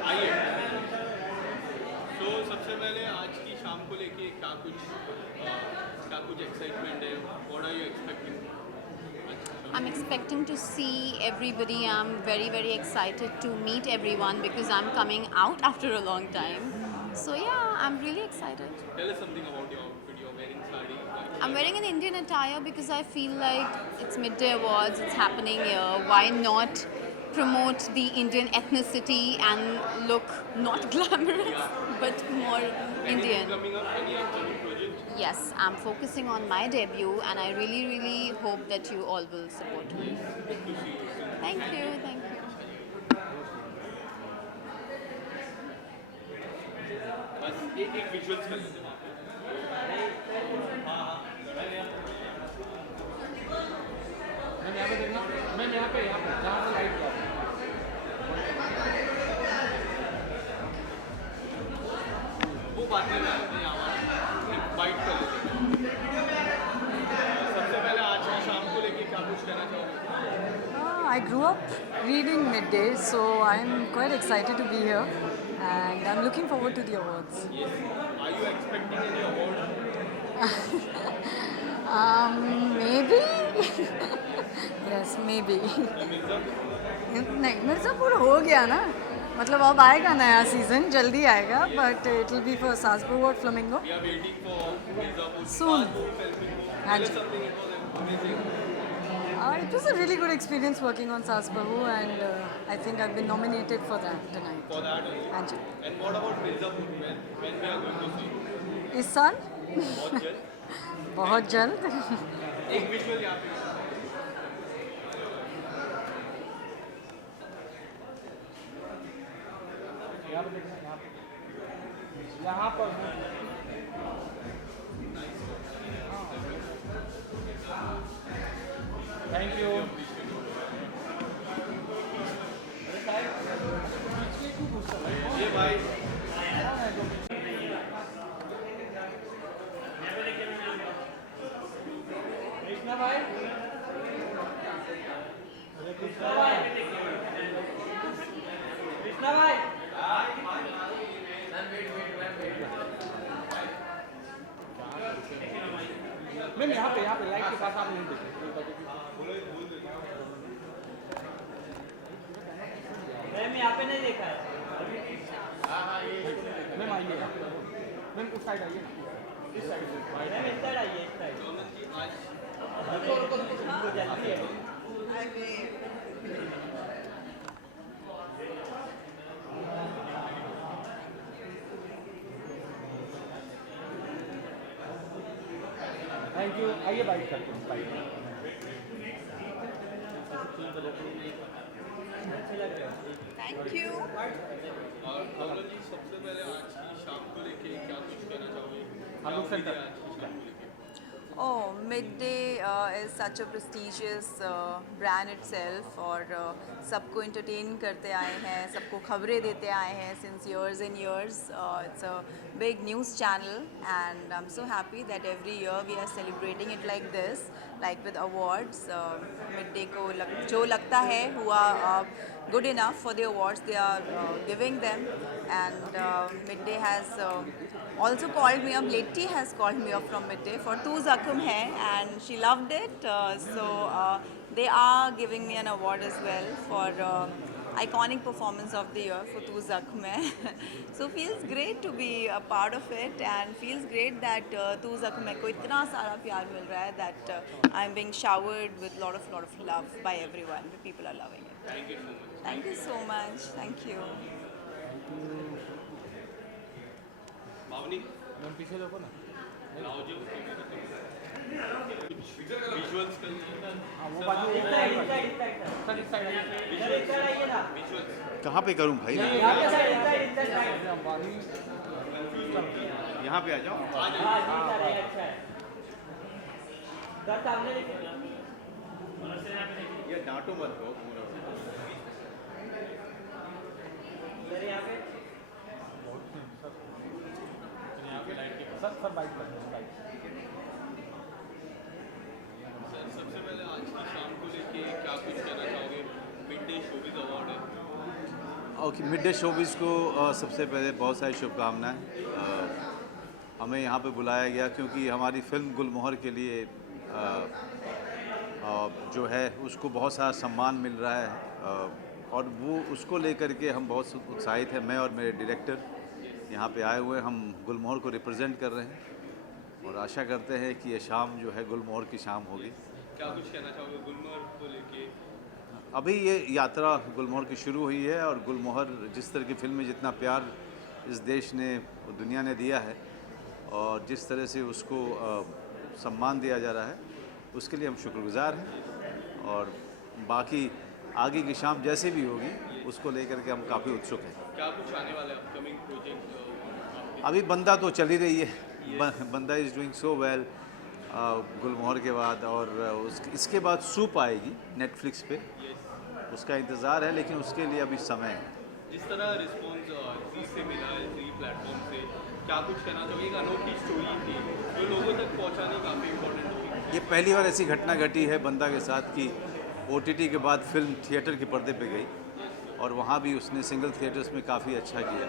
आइए, तो सबसे पहले आज की शाम को लेके क्या कुछ एक्साइटमेंट है, what are you expecting? I'm expecting to see everybody. I'm very, very excited to meet everyone because I'm coming out after a long time. So yeah, I'm really excited. Tell us something about your outfit. You're wearing sari. I'm wearing an Indian attire because I feel like it's Midday Awards, it's happening here. Why not promote the Indian ethnicity and look not glamorous but more Indian? Coming up, any upcoming project? Yes, I'm focusing on my debut and I really, really hope that you all will support me. Thank you, thank you. बस एक विजुअल्स कर लेते हैं वहाँ पे। हाँ, मैम यहाँ पे देखना, मैम यहाँ पे जहाँ से लाइट जा रही है। वो बात में आते हैं यहाँ बाइट कर लेते हैं। सबसे पहले आज की शाम को लेके क्या कुछ कहना चाहोगे? I grew up reading Midday, so I'm quite excited to be here, and I'm looking forward to the awards. Yes. Are you expecting any award? Maybe. Yes, maybe. नहीं, मिर्ज़ापुर हो गया ना, मतलब अब आएगा नया सीजन, जल्दी आएगा, but it will be for Salzburg Award Flamingo. We are waiting for Mirzapur. Soon. हाँ जी. Something it was amazing. It was a really good experience working on Salzburg, and I think I've been nominated for that tonight. For that only. हाँ जी. And what about Mirzapur? When we are going to see? इस साल? बहुत जल्द. बहुत जल्द. एक विजुअल यहाँ पे. यहाँ पे देखना, यहाँ पर थैंक यू। ये भाई कृष्णा भाई, कृष्णा भाई, कृष्णा भाई, मैम यहाँ पे लाइट के पास आप नहीं देखे। मैम यहाँ पे नहीं देखा है। मैम आइए, मैम उस साइड आइए ना, इस साइड से। मैम इस साइड आइए, इस साइड। जल्दी है। Thank you. आइए बाइट करते हैं, बाइट। Thank you. और अवला जी, सबसे पहले आज की शाम को लेके क्या कुछ कहना चाहोगे? हम लोग सेंटर। आज की शाम को लेके। Oh, Midday is such a prestigious brand itself और सबको entertain करते आए हैं, सबको खबरें देते आए हैं since years and years. It's a big news channel and I'm so happy that every year we are celebrating it like this, like with awards. Midday को जो लगता है who are good enough for the awards they are giving them, and Midday has also called me up. Letty has called me up from Midday for Tu Zakhum Hai and she loved it. So they are giving me an award as well for iconic performance of the year for Tu Zakh Mein. So feels great to be a part of it and feels great that Tu Zakh Mein को इतना सारा प्यार मिल रहा है that I'm being showered with lot of love by everyone. The people are loving it. Thank you so much. Thank you so much. Thank you. भावनी पीछे देखो ना लाओ जी विजुअल्स हाँ वो बाजू एक साइड कहाँ पे करूँ भाई यहाँ पे आ जाओ ये डांटो मत हो सर बाइक पर बाइक सर सबसे पहले आज की शाम को लेके क्या कुछ कहना चाहोगे मिड डे शोबिज अवार्ड है ओके मिड डे शोबिज़ को सबसे पहले बहुत सारी शुभकामनाएं हमें यहाँ पे बुलाया गया क्योंकि हमारी फिल्म गुलमोहर के लिए जो है उसको बहुत सारा सम्मान मिल रहा है और वो उसको लेकर के हम बहुत उत्साहित हैं। मैं और मेरे डायरेक्टर यहाँ पे आए हुए हम गुलमोहर को रिप्रेजेंट कर रहे हैं और आशा करते हैं कि ये शाम जो है गुलमोहर की शाम होगी। क्या कुछ कहना चाहोगे गुलमोहर को लेके? अभी ये यात्रा गुलमोहर की शुरू हुई है और गुलमोहर जिस तरह की फिल्म में जितना प्यार इस देश ने दुनिया ने दिया है और जिस तरह से उसको सम्मान दिया जा रहा है उसके लिए हम शुक्रगुजार हैं और बाकी आगे की शाम जैसे भी होगी उसको लेकर के हम काफ़ी उत्सुक हैं। क्या कुछ आने वाला है अपकमिंग प्रोजेक्ट? अभी बंदा तो चल ही रही है, बंदा इज़ डूइंग सो वेल गुलमोहर के बाद और इसके बाद सूप आएगी नेटफ्लिक्स पे, उसका इंतज़ार है लेकिन उसके लिए अभी समय है। जिस तरह रिस्पॉन्स जी से मिला है जी प्लेटफॉर्म से, क्या कुछ कहना चाहिए? एक अनोखी स्टोरी थी जो लोगों तक पहुंचानी काफ़ी इम्पोर्टेंट होगी। ये पहली बार ऐसी घटना घटी है बंदा के साथ कि OTT के बाद फिल्म थिएटर के पर्दे पे गई और वहाँ भी उसने सिंगल थिएटर्स में काफ़ी अच्छा किया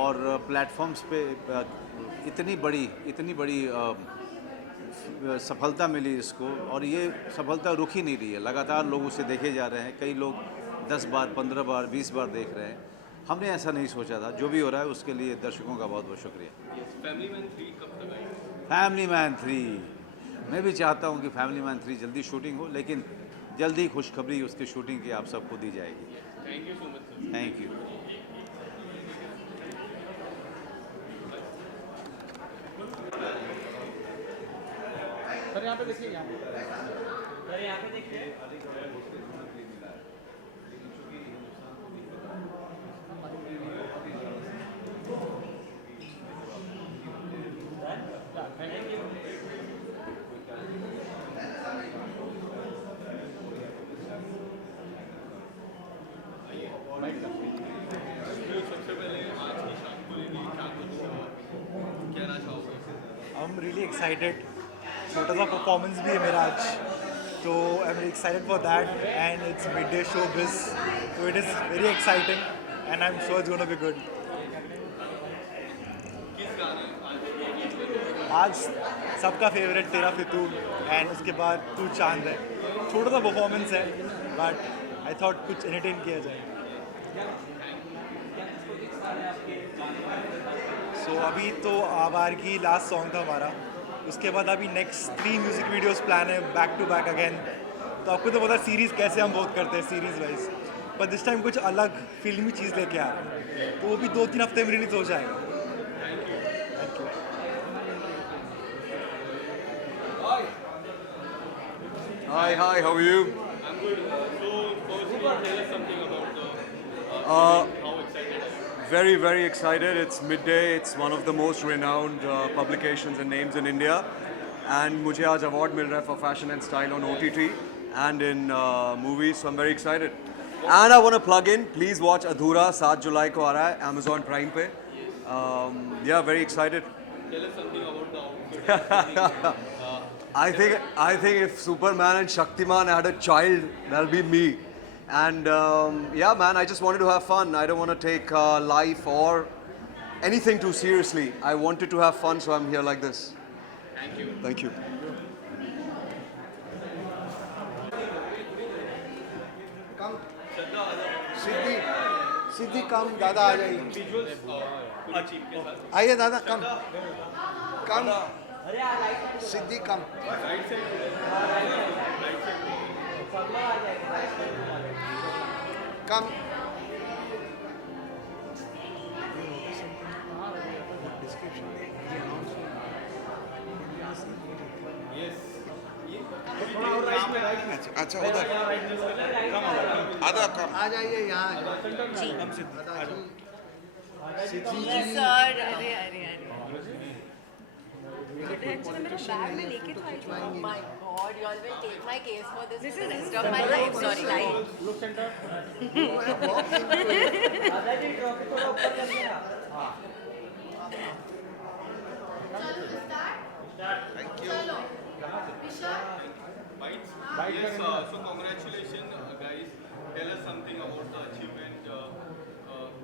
और प्लेटफॉर्म्स पे इतनी बड़ी सफलता मिली इसको और ये सफलता रुक ही नहीं रही है, लगातार लोग उसे देखे जा रहे हैं। कई लोग 10 बार 15 बार 20 बार देख रहे हैं। हमने ऐसा नहीं सोचा था, जो भी हो रहा है उसके लिए दर्शकों का बहुत बहुत शुक्रिया। फैमिली मैन 3 कब तक आएगी? फैमिली मैन 3 मैं भी चाहता हूँ कि फैमिली मैन 3 जल्दी शूटिंग हो लेकिन जल्दी खुशखबरी उसकी शूटिंग की आप सबको दी जाएगी। Thank you so much sir. Thank you. Sir यहाँ पे देखिए, यहाँ पे देखिए। सबसे पहले आज की शाम को लेके क्या कुछ कहना चाहोगे? आई एम रियली एक्साइटेड, छोटा सा परफॉर्मेंस भी है मेरा आज, तो I am excited for that and it's mid day showbiz, so it is very exciting and I'm sure it's going to be good. आज सबका फेवरेट तेरा फितूर एंड उसके बाद तू चांद है। छोटा सा परफॉर्मेंस है बट आई थॉट कुछ एंटरटेन किया जाए। सो अभी तो आवार की लास्ट सॉन्ग था हमारा, उसके बाद अभी नेक्स्ट 3 म्यूज़िक वीडियोस प्लान है बैक टू बैक अगेन। तो आपको तो पता सीरीज़ कैसे हम बहुत करते हैं सीरीज़ वाइज, पर दिस टाइम कुछ अलग फिल्मी चीज़ लेके आ रहे हैं, तो वो भी 2-3 हफ्ते में रिलीज हो जाएगा। Hi, how are you? I'm good. So firstly, tell us something about the how excited are you? Very, very excited. It's Midday. It's one of the most renowned publications and names in India. And मुझे आज award मिल रहा है for fashion and style on OTT and in movies. So I'm very excited. And I want to plug in. Please watch Adhura. 7 जुलाई को आ रहा है Amazon Prime पे. Yeah, very excited. Tell us something about the outfit. I think if Superman and Shaktiman had a child, that'll be me. And yeah, man, I just wanted to have fun. I don't want to take life or anything too seriously. I wanted to have fun, so I'm here like this. Thank you. Thank you. कम सिद्धि कम, दादा आ जाइए। आइए दादा, कम सिद्धि कम। कम अच्छा उधर आधा कम आ जाइए यहाँ जी सिद्धि सर। अरे अरे अरे एक्चुअली मेरा बैग में लेके तो आई थी। Oh my God, you all will take my case for this for the rest of my life. Sorry look centre दादाजी ड्रॉप थोड़ा ऊपर कर देना। हां thank you. Yes, so congratulations guys. Tell us something about the achievement.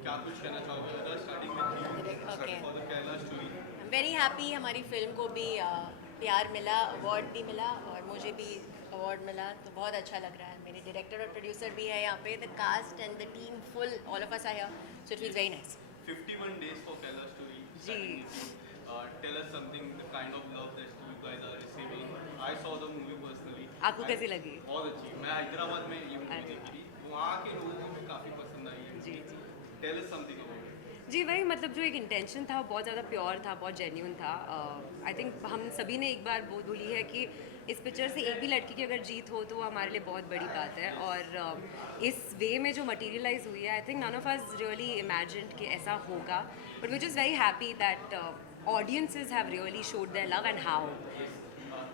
क्या कुछ कहना चाहोगे? Starting with you for the Kerala story. Very happy, हमारी फिल्म को भी प्यार मिला, अवार्ड भी मिला और मुझे भी अवार्ड मिला, तो बहुत अच्छा लग रहा है। मेरे डायरेक्टर और प्रोड्यूसर भी है यहाँ पे, the cast and the team full, all of us are here, so it feels very nice. 51 days for Kerala story. जी। Tell us something, the kind of love that you guys are receiving. I saw the movie personally. आपको कैसी लगी? बहुत अच्छी। मैं हैदराबाद में ये मूवी देखी थी, वहाँ के लोगों को काफ़ी पसंद आई है। जी जी। Tell us something about it. जी वही, मतलब जो एक इंटेंशन था वो बहुत ज़्यादा प्योर था, बहुत जेन्यून था। आई थिंक हम सभी ने एक बात बोली है कि इस पिक्चर से एक भी लड़की की अगर जीत हो तो वो हमारे लिए बहुत बड़ी बात है। और इस वे में जो मटीरियलाइज हुई है, I think none of us really imagined कि ऐसा होगा, but which is very happy that audiences have really showed their love and how.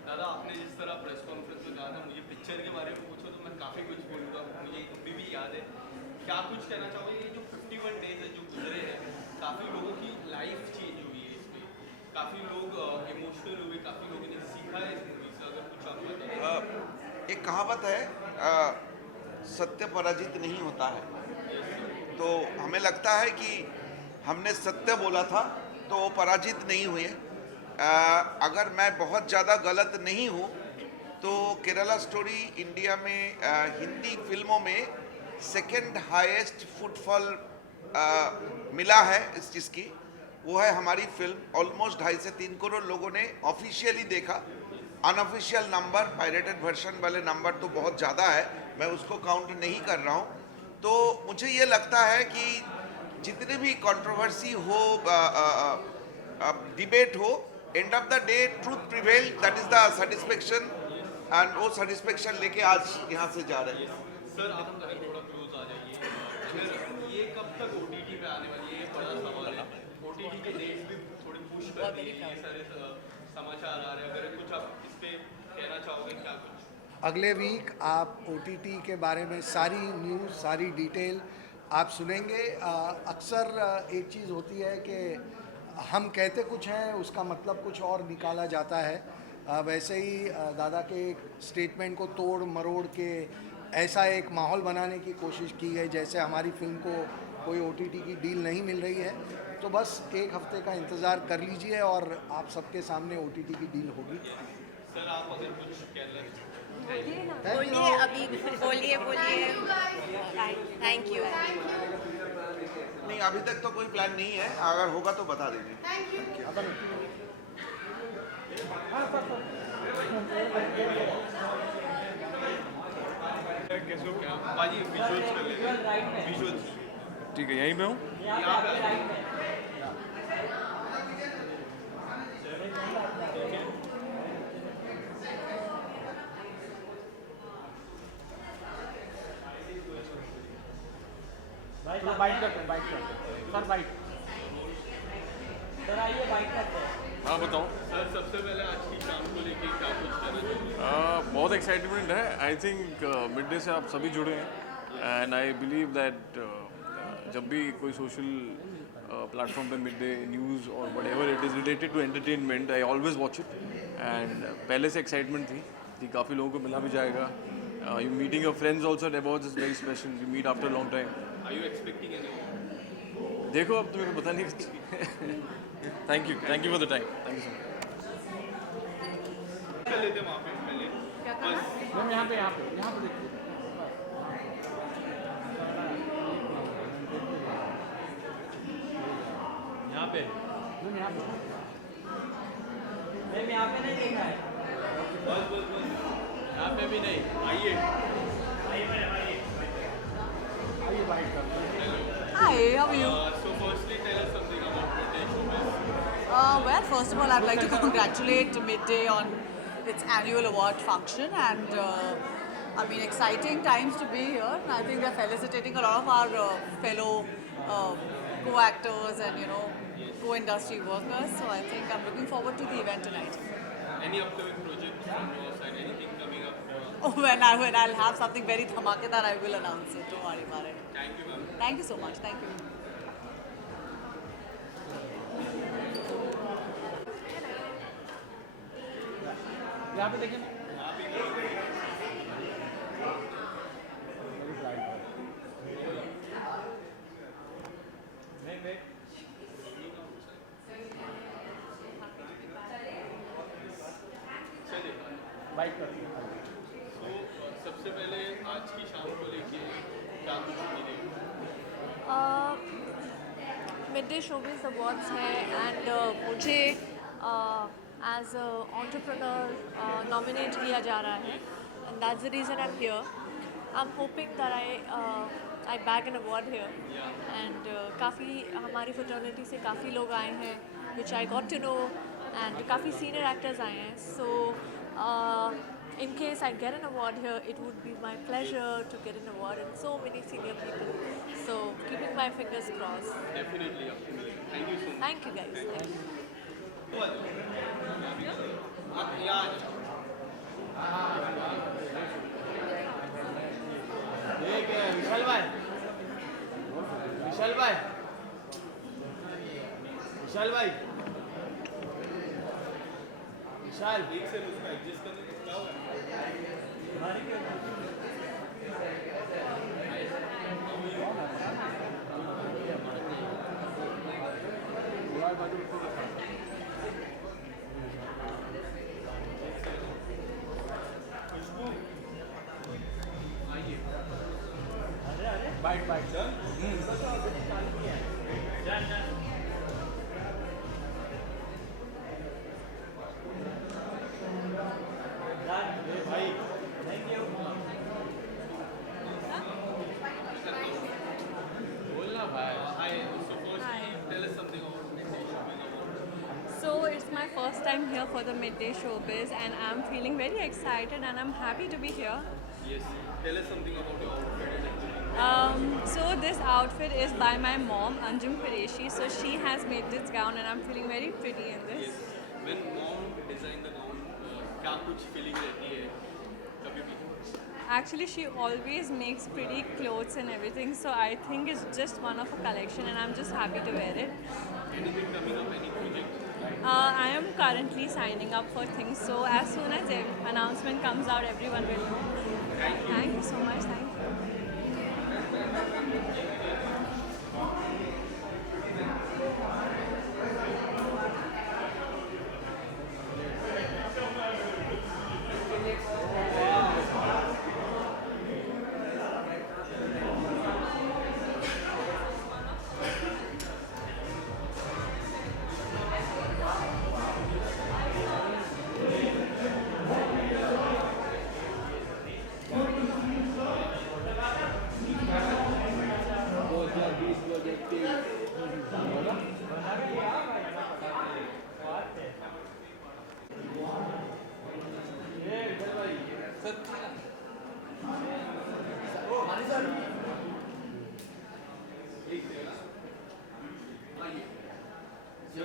दादा, आपने जिस तरह प्रेस कॉन्फ्रेंस में कहा था मुझे पिक्चर के बारे में पूछो तो मैं काफ़ी कुछ बोलूँगा, मुझे अभी भी याद है। क्या कुछ कहना चाहोगे? ये जो 51 डेज है जो गुजरे हैं, काफ़ी लोगों की लाइफ चेंज हुई है इसमें, काफ़ी लोग इमोशनल हुए, काफ़ी लोगों ने सीखा है इस मूवी से, अगर कुछ आप बताएं। एक कहावत है सत्य पराजित नहीं होता है, तो हमें लगता है कि हमने सत्य बोला था तो वो पराजित नहीं हुए। अगर मैं बहुत ज़्यादा गलत नहीं हूँ तो केरला स्टोरी इंडिया में हिंदी फिल्मों में सेकंड हाईएस्ट फुटफॉल मिला है इस चीज़ की, वो है हमारी फिल्म। ऑलमोस्ट 2.5 से 3 करोड़ लोगों ने ऑफिशियली देखा। अनऑफिशियल नंबर, पायरेटेड वर्जन वाले नंबर तो बहुत ज़्यादा है, मैं उसको काउंट नहीं कर रहा हूँ। तो मुझे ये लगता है कि जितनी भी कंट्रोवर्सी हो, डिबेट हो, end of the day truth prevail, that is the satisfaction, and वो सेटिस्फेक्शन लेके आज यहाँ से जा रहे हैं। सर, आप थोड़ा क्लोज आ जाइए। ये कब तक OTT पे आने वाली है, ये बड़ा सवाल है। OTT के डेट्स भी थोड़ी पुश कर दी है, ये सारे समाचार आ रहे हैं, अगर कुछ आप इस पे कहना चाहोगे? क्या कुछ अगले वीक आप OTT के बारे में सारी न्यूज़, सारी डिटेल आप सुनेंगे। अक्सर एक चीज़ होती है कि हम कहते कुछ हैं, उसका मतलब कुछ और निकाला जाता है। वैसे ही दादा के स्टेटमेंट को तोड़ मरोड़ के ऐसा एक माहौल बनाने की कोशिश की है जैसे हमारी फिल्म को कोई OTT की डील नहीं मिल रही है। तो बस एक हफ्ते का इंतज़ार कर लीजिए और आप सबके सामने OTT की डील होगी। सर, आप अगर कुछ कहना बोलिए, अभी बोलिए। Thank you. नहीं, अभी तक तो कोई प्लान नहीं है, अगर होगा तो बता दीजिए। बाजी विजुअल्स कर लेते हैं, विजुअल्स। ठीक है, यहीं पे हूँ। बाइट करते हैं सर, बाइट। सर आइए, बाइट करते हैं। हाँ बताओ सर। सबसे पहले आज की शाम को लेके क्या कुछ कहना चाहिए? बहुत एक्साइटमेंट है। आई थिंक मिड डे से आप सभी जुड़े हैं, एंड आई बिलीव दैट जब भी कोई सोशल प्लेटफॉर्म पे मिड डे न्यूज़ और whatever it is related to entertainment, I always watch it. And पहले से एक्साइटमेंट थी कि काफ़ी लोगों को मिला भी जाएगा। You meeting your friends also at about is very special, you meet after long time. Are you expecting anyone? देखो, अब तो मेरे को पता नहीं। Thank you for the time, thank you so much. कर लेते हैं वहाँ पे पहले, बस मैम यहाँ पे देखिए। पे मैम यहाँ पे नहीं देखना है। बस बस बस यहाँ पे भी नहीं, आइए आइए बाइट करते हैं। Hi, how are you? So firstly tell us something about Midday Showbiz. Well, first of all, I'd like to congratulate Midday on its annual award function, and I mean, exciting times to be here. I think they're felicitating a lot of our fellow co-actors and co-industry workers. So I think I'm looking forward to the event tonight. Any upcoming projects from your side? Anything coming up? When I'll have something very dhamakedar, I will announce it. Don't worry about it. Thank you, ma'am. Thank you so much. Thank you. यहाँ पे देखिए। बाइक करते हैं। So सबसे पहले आज की शाम को लेके क्या कुछ मिलेगा? मिडडे शोबिज़ अवार्ड्स हैं एंड मुझे एज अ एंटरप्रेन्योर नॉमिनेट किया जा रहा है and that's the reason I am here. I am hoping that I bag an award here and काफ़ी हमारी फ्रेटर्निटी से काफ़ी लोग आए हैं which I got to know and काफ़ी सीनियर एक्टर्स आए हैं। सो in case I get an award here, it would be my pleasure to get an award and so many senior people. So keeping my fingers crossed. Definitely, absolutely. Thank you so much. Thank you guys. Thank you. विशाल भाई, विशाल भाई, विशाल भाई, विशाल एक से उसका एडजस्ट करने को क्या होगा? बाइट बाइट भाई थैंक यू बोलना भाई। So firstly, tell us something about Midday Showbiz Award. So it's my first time here for the Midday Showbiz and I'm feeling very excited and I'm happy to be here. Yes. Tell us something about your outfit. So this outfit is by my mom, Anjum Qureshi. So she has made this gown and I'm feeling very pretty in this. Yes. When mom designed the gown, क्या कुछ feeling रहती है कभी भी? Actually, she always makes pretty clothes and everything. So I think it's just one of a collection and I'm just happy to wear it. Anything coming up? Any project? I am currently signing up for things. So as soon as the announcement comes out, everyone will know. Thank you so much. Thank you.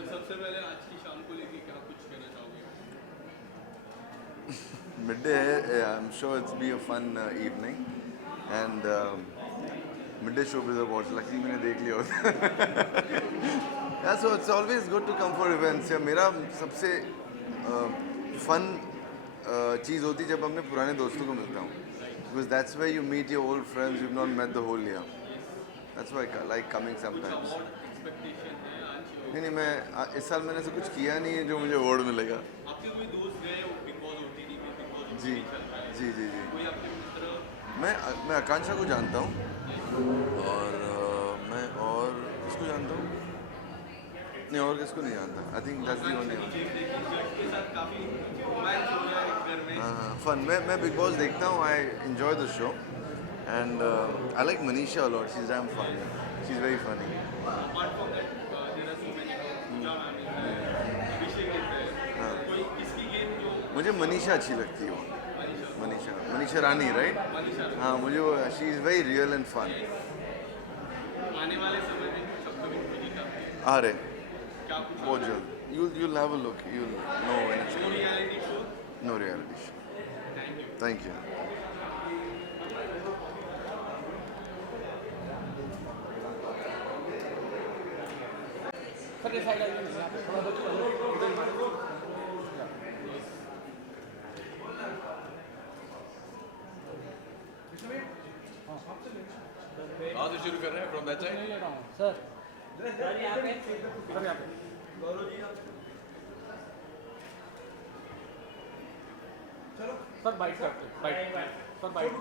सबसे पहले आज की शाम को लेके क्या कुछ कहना चाहोगे? Midday, I'm sure it's be a fun evening, and Midday Showbiz Awards. Luckily मैंने देख लिया होता। Yeah, so it's always good to come for events. Yeah, मेरा सबसे fun चीज़ होती है जब अपने पुराने दोस्तों को मिलता हूँ, because that's where you meet your old friends you've not met the whole year. That's why I like coming sometimes. नहीं मैं इस साल मैंने ऐसा कुछ किया नहीं है जो मुझे अवार्ड मिलेगा। आपके कोई दोस्त गए बिग बॉस OTT में, बिग बॉस जी जी जी जी कोई आपके मित्र? मैं आकांक्षा को जानता हूँ और मैं और किसको जानता हूँ नहीं और किसको नहीं जानता. I think that's the only one. के साथ काफी रोमांस हो गया एक घर में. हाँ fun. मैं बिग बॉस देखता हूँ. I enjoy the show, and I like Manisha a lot. She's damn funny. She's very funny. Apart from that, there are so many. Pooja ma'am है, अभिषेक है. हाँ. कोई किसकी गेम जो मुझे मनीषा अच्छी लगती है. मनीषा रानी, राइट? हाँ मुझे वो she is very real and fun. आने वाले समय में सबको भी मूवी का आ रहे क्या कुछ बहुत जल्द. You'll have a look. You'll know when it's no reality show. No reality show. Thank you. Sir ये साइड आइए यहाँ पे थोड़ा बहुत हाँ तो शुरू कर रहे हैं फ्रॉम दैट साइड. सर यहाँ पे गौरव जी चलो सर बाइट करते हैं. Bite sir bite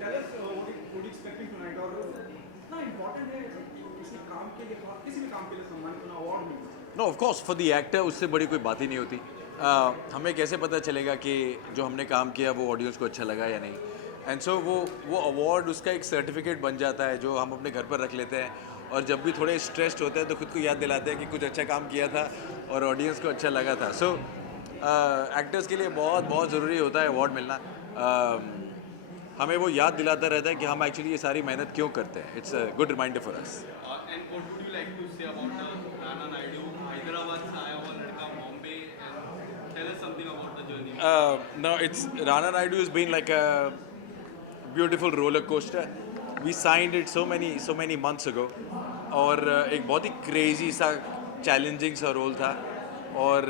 tell us what expecting tonight और इतना इंपॉर्टेंट है किसी काम के लिए किसी भी काम के लिए सम्मानित होना अवार्ड मिलना. No of course for the actor उससे बड़ी कोई बात ही नहीं होती. हमें कैसे पता चलेगा कि जो हमने काम किया वो ऑडियंस को अच्छा लगा या नहीं. एंड सो वो अवार्ड उसका एक सर्टिफिकेट बन जाता है जो हम अपने घर पर रख लेते हैं, और जब भी थोड़े स्ट्रेस्ड होते हैं तो खुद को याद दिलाते हैं कि कुछ अच्छा काम किया था और ऑडियंस को अच्छा लगा था. सो एक्टर्स के लिए बहुत बहुत ज़रूरी होता है अवार्ड मिलना. हमें वो याद दिलाता रहता है कि हम एक्चुअली ये सारी मेहनत क्यों करते हैं. It's a good reminder for us. And what would you like to say about Rana Naidu? Hyderabad से आया हुआ लड़का Bombay, and tell us something about the journey. No, it's Rana Naidu has been like a beautiful roller coaster. We signed it so many months ago, और एक बहुत ही क्रेजी सा चैलेंजिंग सा रोल था, और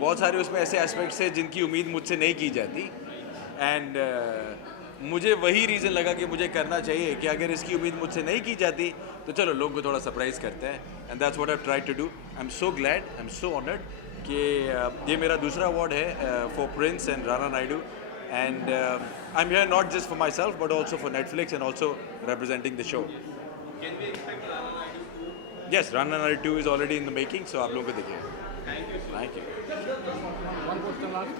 बहुत सारे उसमें ऐसे एस्पेक्ट्स हैं जिनकी उम्मीद मुझसे नहीं की जाती. एंड मुझे वही रीज़न लगा कि मुझे करना चाहिए कि अगर इसकी उम्मीद मुझसे नहीं की जाती तो चलो लोगों को थोड़ा सरप्राइज़ करते हैं. And that's what I try to do. I am so glad, I am so honoured कि ये मेरा दूसरा अवार्ड है for Prince and Rana Naidu. And I'm here not just for myself, but also for Netflix and also representing the show. Can we expect Rana Naidu 2? Yes, Rana Naidu 2 is already in the making, so आप लोगों को देखिए. Thank you. Thank you. One question last.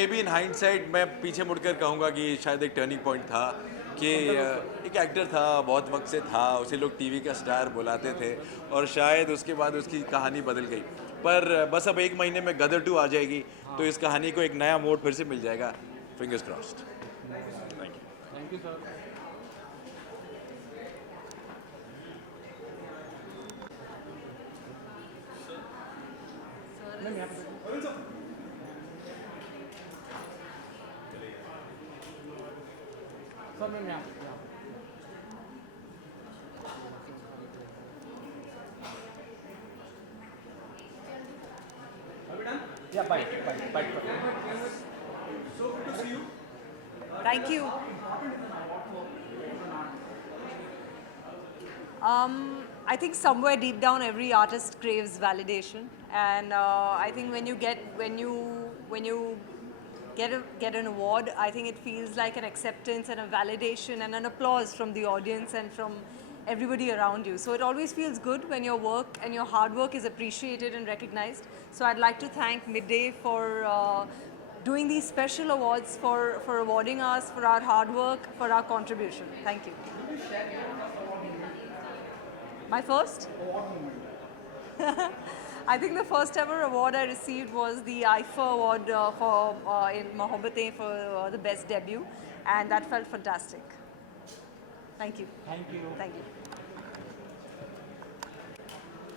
maybe in hindsight मैं पीछे मुड़कर कहूँगा कि शायद एक टर्निंग पॉइंट था कि एक एक्टर था, बहुत वक्त से था, उसे लोग टीवी का स्टार बुलाते थे, और शायद उसके बाद उसकी कहानी बदल गई. पर बस अब एक महीने में गदर 2 आ जाएगी तो इस कहानी को एक नया मोड़ फिर से मिल जाएगा. Fingers crossed. Thank you sir. Ma'am यहाँ पे सर मैम यहाँ Yeah, bye. So good to see you. Thank you. I think somewhere deep down, every artist craves validation, and I think when you get an award, I think it feels like an acceptance and a validation and an applause from the audience and from everybody around you. So it always feels good when your work and your hard work is appreciated and recognized. So I'd like to thank Midday for doing these special awards, for awarding us for our hard work, for our contribution. Thank you. My first? I think the first ever award I received was the IFA award in Mohabbatein for the best debut, and that felt fantastic. Thank you. Thank you. Thank you.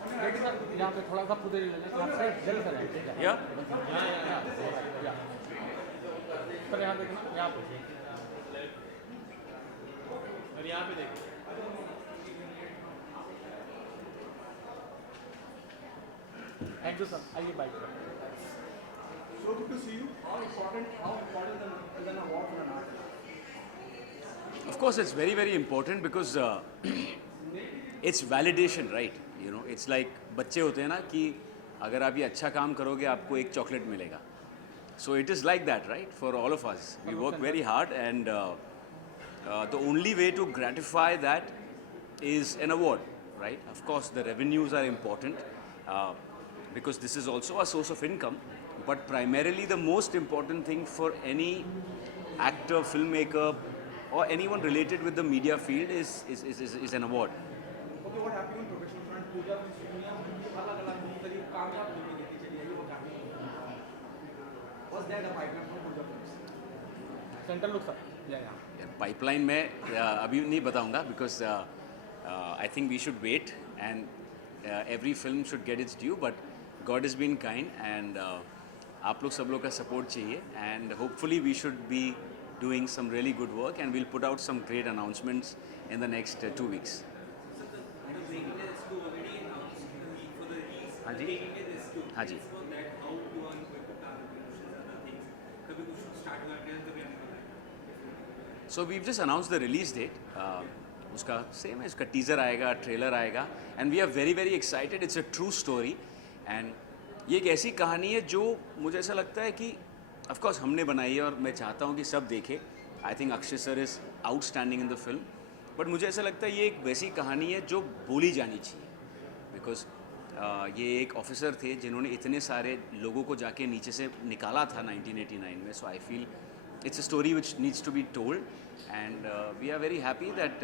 देखिए सर यहाँ पे थोड़ा सा पुदे ले लें आप सर जल्दी सर ठीक है. Yeah. सर यहाँ देखिए यहाँ पे और यहाँ पे देखिए. Thank you sir. आइए बाइक पर. So good to see you. How important is an award for an artist? Of course, it's very, very important because it's validation, right? You know, it's like बच्चे होते हैं ना कि अगर आप ये अच्छा काम करोगे आपको एक चॉकलेट मिलेगा. So it is like that, right? For all of us, we work very hard, and the only way to gratify that is an award, right? Of course, the revenues are important because this is also a source of income. But primarily, the most important thing for any actor, filmmaker, or anyone related with the media field is an award. Okay, what happened on professional front? पूजा में दुनिया में अलग-अलग मुख्तलिफ कामयाब फिल्में देखी चली है, ये बताइए. Was that a pipeline for Pooja films? Central look sir. Yeah. Pipeline में अभी नहीं बताऊंगा because I think we should wait and every film should get its due but God is been kind and आप लोग सब लोग का सपोर्ट चाहिए and hopefully we should be doing some really good work and we'll put out some great announcements in the next 2 weeks. हाँ जी हाँ जी So we've just announced the release date. उसका सेम है, इसका टीज़र आएगा, ट्रेलर आएगा and we are very very excited. It's a true story and ये एक ऐसी कहानी है जो मुझे ऐसा लगता है कि ऑफ कोर्स हमने बनाई है और मैं चाहता हूँ कि सब देखें. I think Akshay sir is outstanding in the film but मुझे ऐसा लगता है ये एक वैसी कहानी है जो बोली जानी चाहिए बिकॉज ये एक ऑफिसर थे जिन्होंने इतने सारे लोगों को जाके नीचे से निकाला था 1989 में. So I feel it's a story which needs to be told and we are very happy that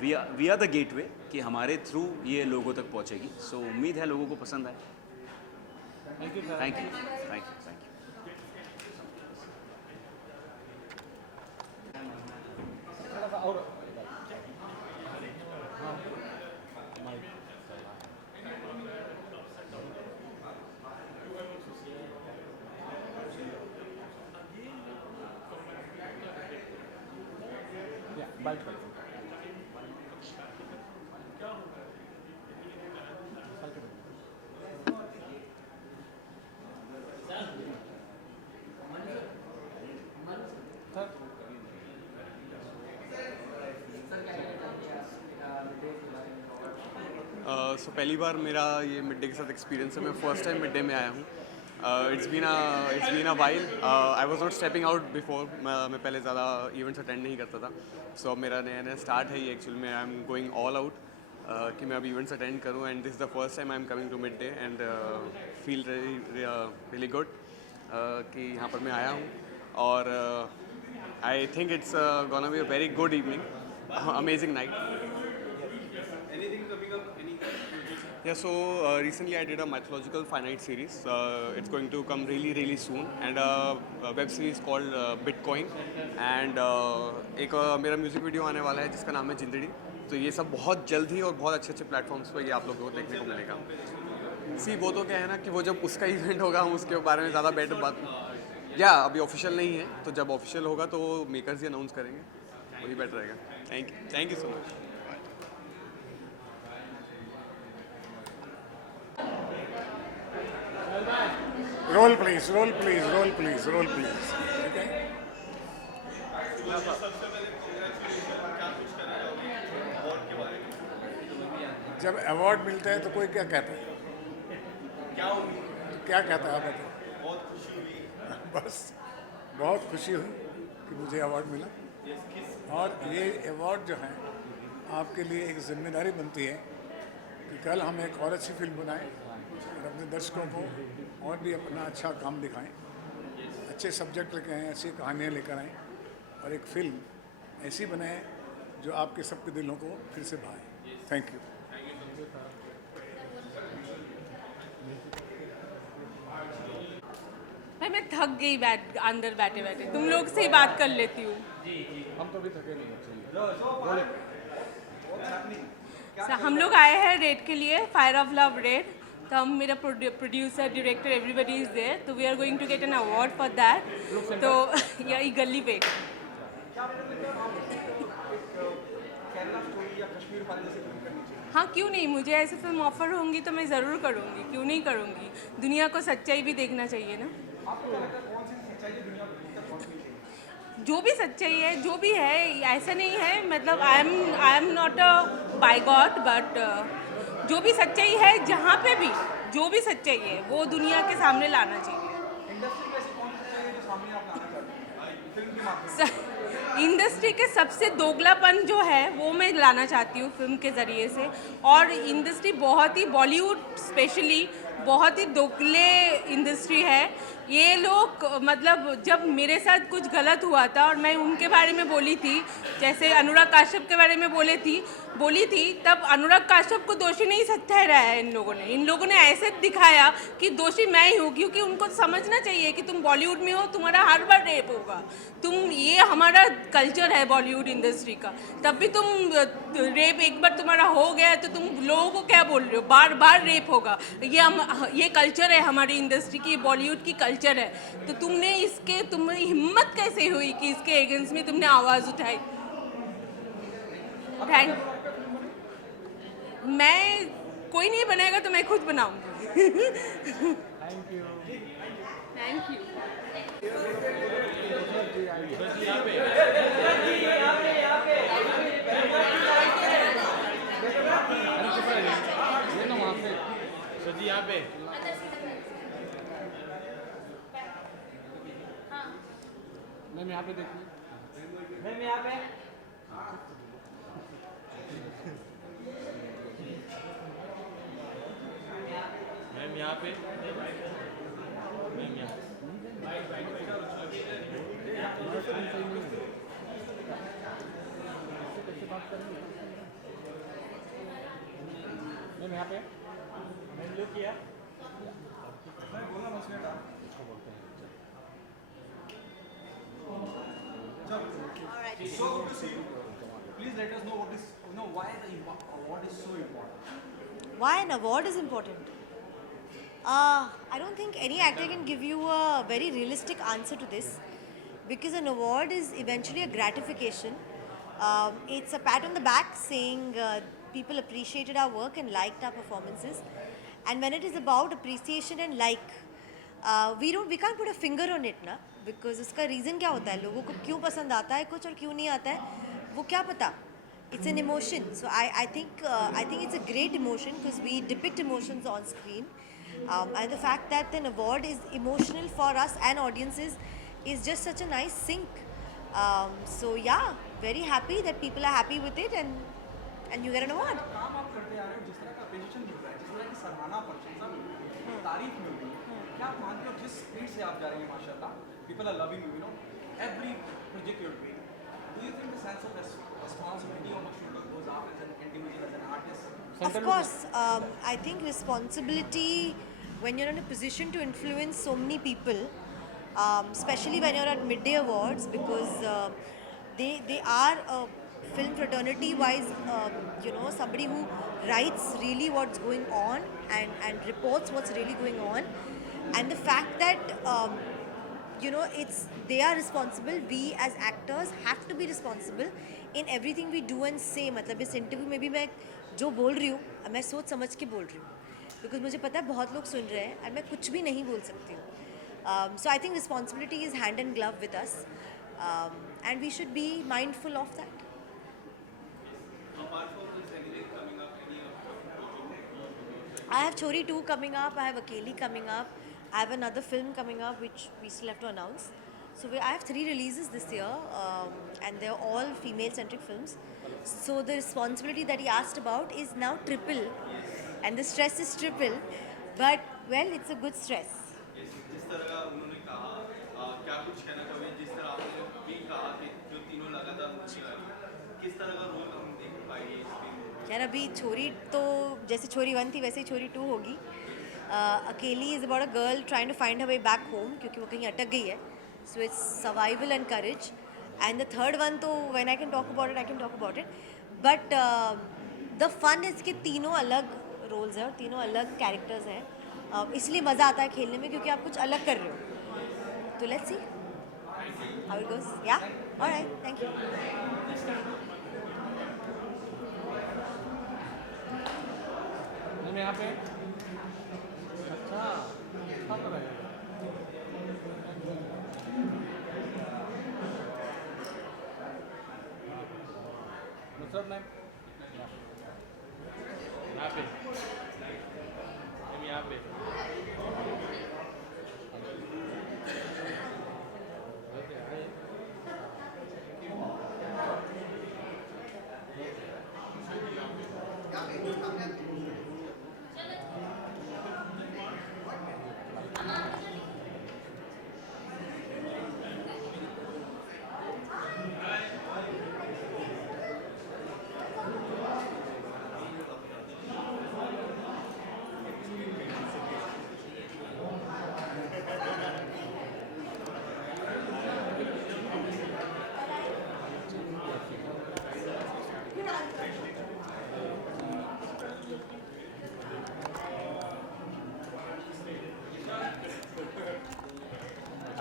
we are the gateway कि हमारे थ्रू ये लोगों तक पहुँचेगी. सो उम्मीद है लोगों को पसंद आए. Thank you thank you thank you. और सो पहली बार मेरा ये मिड डे के साथ एक्सपीरियंस है. मैं फर्स्ट टाइम मिड डे में आया हूँ. It's been a while. I was not stepping out before. मैं पहले ज़्यादा इवेंट्स अटेंड नहीं करता था. सो अब मेरा नया नया स्टार्ट है ये एक्चुअली में. I am going all out कि मैं अब इवेंट्स अटेंड करूँ and this is the first time I am coming to mid day and feel really good कि यहाँ पर मैं आया हूँ. और I think it's gonna be a very good evening, amazing night. Yeah, so recently I did a mythological finite series. It's going to come really soon, and a web series called Bitcoin. And एक मेरा म्यूजिक वीडियो आने वाला है जिसका नाम है जिंदड़ी. तो ये सब बहुत जल्द ही और बहुत अच्छे प्लेटफॉर्म्स पर ये आप लोगों को देखने को मिलेगा. वो तो क्या है ना कि वो जब उसका इवेंट होगा हम उसके बारे में ज़्यादा बेटर बात या अभी ऑफिशियल नहीं है, तो जब ऑफिशियल होगा तो मेकर्स ही अनाउंस करेंगे, वही बेटर रहेगा. Thank you so much. Roll please, roll please, roll please, roll please. Okay? जब अवार्ड मिलता है तो कोई क्या कहता है? क्या कहता है आप बताओ? बहुत खुशी हुई. बस बहुत खुशी हुई कि मुझे अवार्ड मिला. और ये अवार्ड जो है आपके लिए एक जिम्मेदारी बनती है कि कल हम एक और अच्छी फिल्म बनाएं और अपने दर्शकों को और भी अपना अच्छा काम दिखाएं, अच्छे सब्जेक्ट लेकर आएँ, अच्छी कहानियाँ लेकर आएँ और एक फिल्म ऐसी बनाएं जो आपके सबके दिलों को फिर से भाए. Thank you. मैं थक गई अंदर बैठे बैठे. तुम लोग से ही बात कर लेती हूँ. हम तो भी थके नहीं. हम लोग आए हैं रेड के लिए, फायर ऑफ लव रेड. तो हम मेरा producer director everybody is there, तो we are going to get an award for that. तो यही गली पे हाँ क्यों नहीं, मुझे ऐसे फिल्म ऑफर होंगी तो मैं ज़रूर करूँगी, क्यों नहीं करूँगी. दुनिया को सच्चाई भी देखना चाहिए ना. जो भी सच्चाई है, जो भी है, ऐसा नहीं है. मतलब I am not a bigot, but जो भी सच्चाई है, जहाँ पे भी जो भी सच्चाई है वो दुनिया के सामने लाना चाहिए. फिल्म के माध्यम इंडस्ट्री के सबसे दोगलापन जो है वो मैं लाना चाहती हूँ फिल्म के ज़रिए से। और इंडस्ट्री बहुत ही, बॉलीवुड स्पेशली बहुत ही दोगले इंडस्ट्री है। ये लोग मतलब जब मेरे साथ कुछ गलत हुआ था और मैं उनके बारे में बोली थी, जैसे अनुराग काश्यप के बारे में बोली थी, तब अनुराग काश्यप को दोषी नहीं ठहराया है इन लोगों ने ऐसे दिखाया कि दोषी मैं ही हूँ, क्योंकि उनको समझना चाहिए कि तुम बॉलीवुड में हो, तुम्हारा हर बार रेप होगा। ये हमारा कल्चर है बॉलीवुड इंडस्ट्री का, तब भी तुम रेप एक बार तुम्हारा हो गया तो तुम लोगों को क्या बोल रहे हो, बार बार रेप होगा। ये कल्चर है हमारी इंडस्ट्री की, बॉलीवुड की कल्चर है। तो तुम्हारी हिम्मत कैसे हुई कि इसके अगेंस्ट में तुमने आवाज़ उठाई? मैं कोई नहीं बनाएगा तो मैं खुद बनाऊंगी। Thank you. यहाँ पे मैम यहाँ पे देखिए, मैम यहाँ पे मैम यहाँ पे मैम यहाँ मैम यहाँ पे मैम लुक किया So good to see you. Please let us know why the award is so important. Why an award is important? I don't think any actor can give you a very realistic answer to this, because an award is eventually a gratification. It's a pat on the back saying people appreciated our work and liked our performances. And when it is about appreciation and we can't put a finger on it ना, because उसका reason क्या होता है, लोगों को क्यों पसंद आता है कुछ और क्यों नहीं आता है, वो क्या पता. It's an emotion. So I think it's a great emotion because we depict emotions on screen. And the fact that an award is emotional for us and audiences is just such a nice sync. So yeah, very happy that people are happy with it and you get an award. काम आप करते आ रहे हो, जिस तरह का अप्रिशिएशन मिल रहा है, जिस तरह की सराहना प्रशंसा मिल रही है, तारीफ मिल रही है, क्या आप मानते हो जिस स्पीड से आप जा रहे हैं माशाल्लाह, people are loving you, every project you're doing. Do you think the sense of responsibility on your shoulder goes up as an individual, as an artist? Of course, I think responsibility when you're in a position to influence so many people, especially when you're at Midday Awards, because they are a film fraternity wise, somebody who writes really what's going on and reports what's really going on, and the fact that they are responsible. We as actors have to be responsible in everything we do and say. मतलब इस इंटरव्यू में भी मैं जो बोल रही हूँ, मैं सोच समझ के बोल रही हूँ, बिकॉज मुझे पता है बहुत लोग सुन रहे हैं और मैं कुछ भी नहीं बोल सकती हूँ. So I think responsibility is hand in glove with us, and we should be mindful of that. I have Chori 2 coming up, I have Akeli coming up, I have another film coming up which we still have to announce. So I have 3 releases this year, and they're all female-centric films. So the responsibility that he asked about is now triple, and the stress is triple, but well, it's a good stress. जिस तरह का उन्होंने कहा, क्या कुछ कहना चाहिए, जिस तरह आपने भी कहा कि जो तीनों लगातार किस तरह का रोल हम देख पाएंगे इस फिल्म में? यार अभी छोरी तो जैसे छोरी 1 थी वैसे ही छोरी 2 होगी. Akelli is about a girl trying to find her way back home, क्योंकि वो कहीं अटक गई है. So it's survival and courage. And the third one, तो when I can talk about it, I can talk about it. But the fun is कि तीनों अलग roles हैं और तीनों अलग characters हैं. इसलिए मज़ा आता है खेलने में क्योंकि आप कुछ अलग कर रहे हो. तो let's see how it goes. Yeah? All right. Thank you. Ma'am यहाँ पे अच्छा तो रहेगा. What's ma'am? यहाँ पे मैम यहाँ पे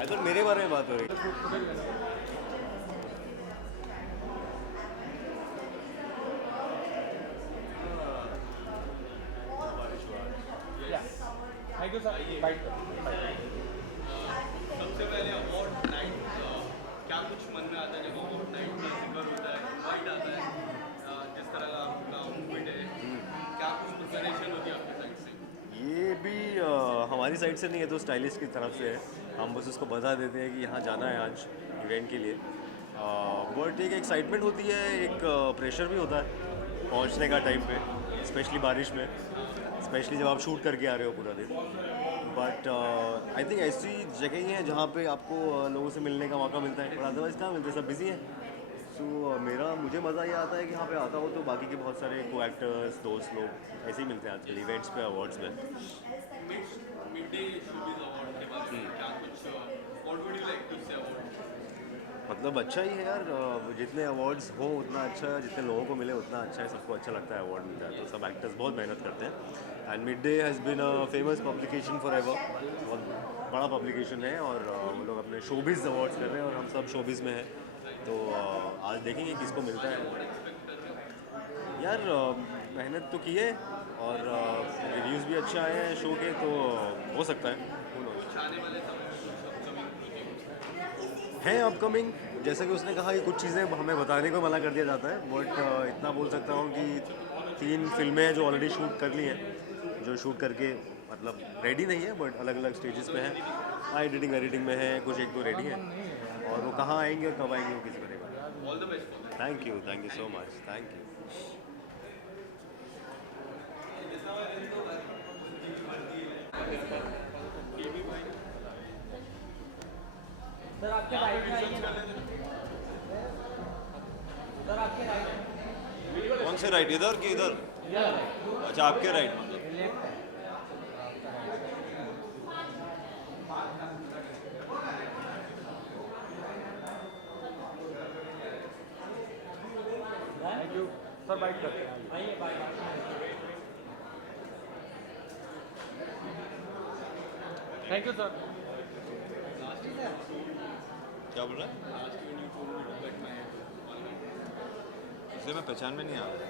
आई थॉट मेरे बारे में बात हो रही है। Thank you sir. सबसे पहले अवार्ड नाइट क्या कुछ मन में आता है जब अवार्ड नाइट का जिक्र होता है, वाइड आता है, जिस तरह का आपका मूवमेंट है, क्या कुछ प्रिपरेशन होती है आपकी साइड से? ये भी हमारी साइड से नहीं है, तो स्टाइलिस्ट की तरफ से है। हम बस उसको बता देते हैं कि यहाँ जाना है आज इवेंट के लिए। बट एक एक्साइटमेंट होती है, एक प्रेशर भी होता है पहुँचने का टाइम पे, स्पेशली बारिश में, स्पेशली जब आप शूट करके आ रहे हो पूरा दिन। बट आई थिंक ऐसी जगह ही है जहाँ पे आपको लोगों से मिलने का मौका मिलता है, और अदरवाइज़ कहाँ मिलते हैं, सब बिजी हैं। सो मुझे मज़ा ये आता है कि यहाँ पे आता हो तो बाकी के बहुत सारे को एक्टर्स, दोस्त लोग ऐसे ही मिलते हैं आजकल इवेंट्स पे, अवार्ड्स में। मिड डे शोबिज़ अवार्ड के बारे में क्या कुछ, what would you like to say award? मतलब अच्छा ही है यार, जितने अवार्ड्स हो उतना अच्छा है, जितने लोगों को मिले उतना अच्छा है, सबको अच्छा लगता है अवार्ड मिलता है, तो सब एक्टर्स बहुत मेहनत करते हैं। And mid day has been a famous publication forever, बहुत बड़ा पब्लिकेशन है, और वो लोग अपने शोबिज़ अवार्ड्स कर रहे हैं और हम सब शोबिज़ में हैं, तो आज देखेंगे किसको मिलता है। यार मेहनत तो की है, और रिव्यूज़ भी अच्छे आए हैं शो के, तो हो सकता है। हैं अपकमिंग, जैसा कि उसने कहा कि कुछ चीज़ें हमें बताने को मना कर दिया जाता है, बट इतना बोल सकता हूँ कि 3 फिल्में हैं जो ऑलरेडी शूट कर ली हैं, जो शूट करके मतलब रेडी नहीं है बट अलग अलग स्टेजेस पे हैं, एडिटिंग में है, कुछ 1-2 रेडी हैं, और वो कहाँ आएंगे और कब आएंगे वो किसी को नहीं पता। All the best. Thank you so much, thank you. Sir आपके राइट में आइए ना। सर आपके राइट। कौन से राइट, इधर कि इधर? अच्छा, आपके राइट मतलब। थैंक यू सर, बाइट करते हैं, आइए बाइट। Thank you sir. क्या बोल रहा है? इसलिए मैं पहचान में नहीं आ रहा,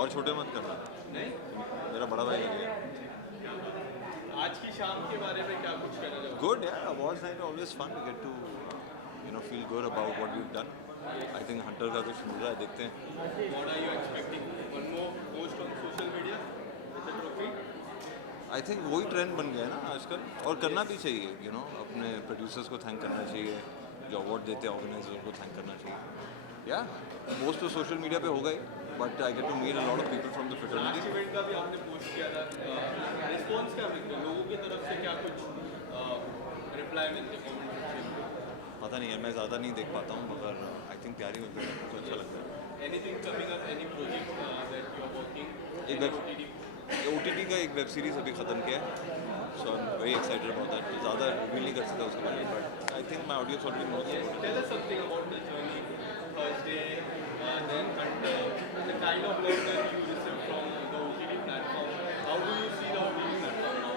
और छोटे मत करना, नहीं मेरा बड़ा भाई लगे। आज की शाम के बारे में क्या कुछ कहना चाहोगे? Good, yeah. Awards night are always fun. We get to, feel good about what we've done. I think Hunter का कुछ मिल रहा है, देखते हैं। What are you expecting? One more post on social media with the trophy? I think वही ट्रेंड बन गया है ना आजकल, और करना भी चाहिए, अपने प्रोड्यूसर्स को थैंक करना चाहिए, जो अवार्ड देते हैं ऑर्गेनाइजर को थैंक करना चाहिए। या पोस्ट तो सोशल मीडिया पे होगा ही, but I get to meet a lot of people from the last fraternity. Event का भी आपने पोस्ट किया था, रिस्पॉन्स क्या मिलते हैं लोगों की तरफ से, क्या कुछ रिप्लाई मिलते हैं कमेंट सेक्शन में? पता नहीं यार, मैं ज़्यादा नहीं देख पाता हूँ, मगर आई थिंक प्यार ही मिलता है, मुझे अच्छा लगता है। Anything coming up, any project that you are working? एक OTT का एक वेब सीरीज़ अभी ख़त्म किया है, so I am very excited about that. ज़्यादा रिवील नहीं कर सकता उसके बारे में, but I think my audience already knows. Tell us something about the journey, Thursday, then Hunter, the kind of love that you receive from the OTT platform. How do you see the OTT platform now?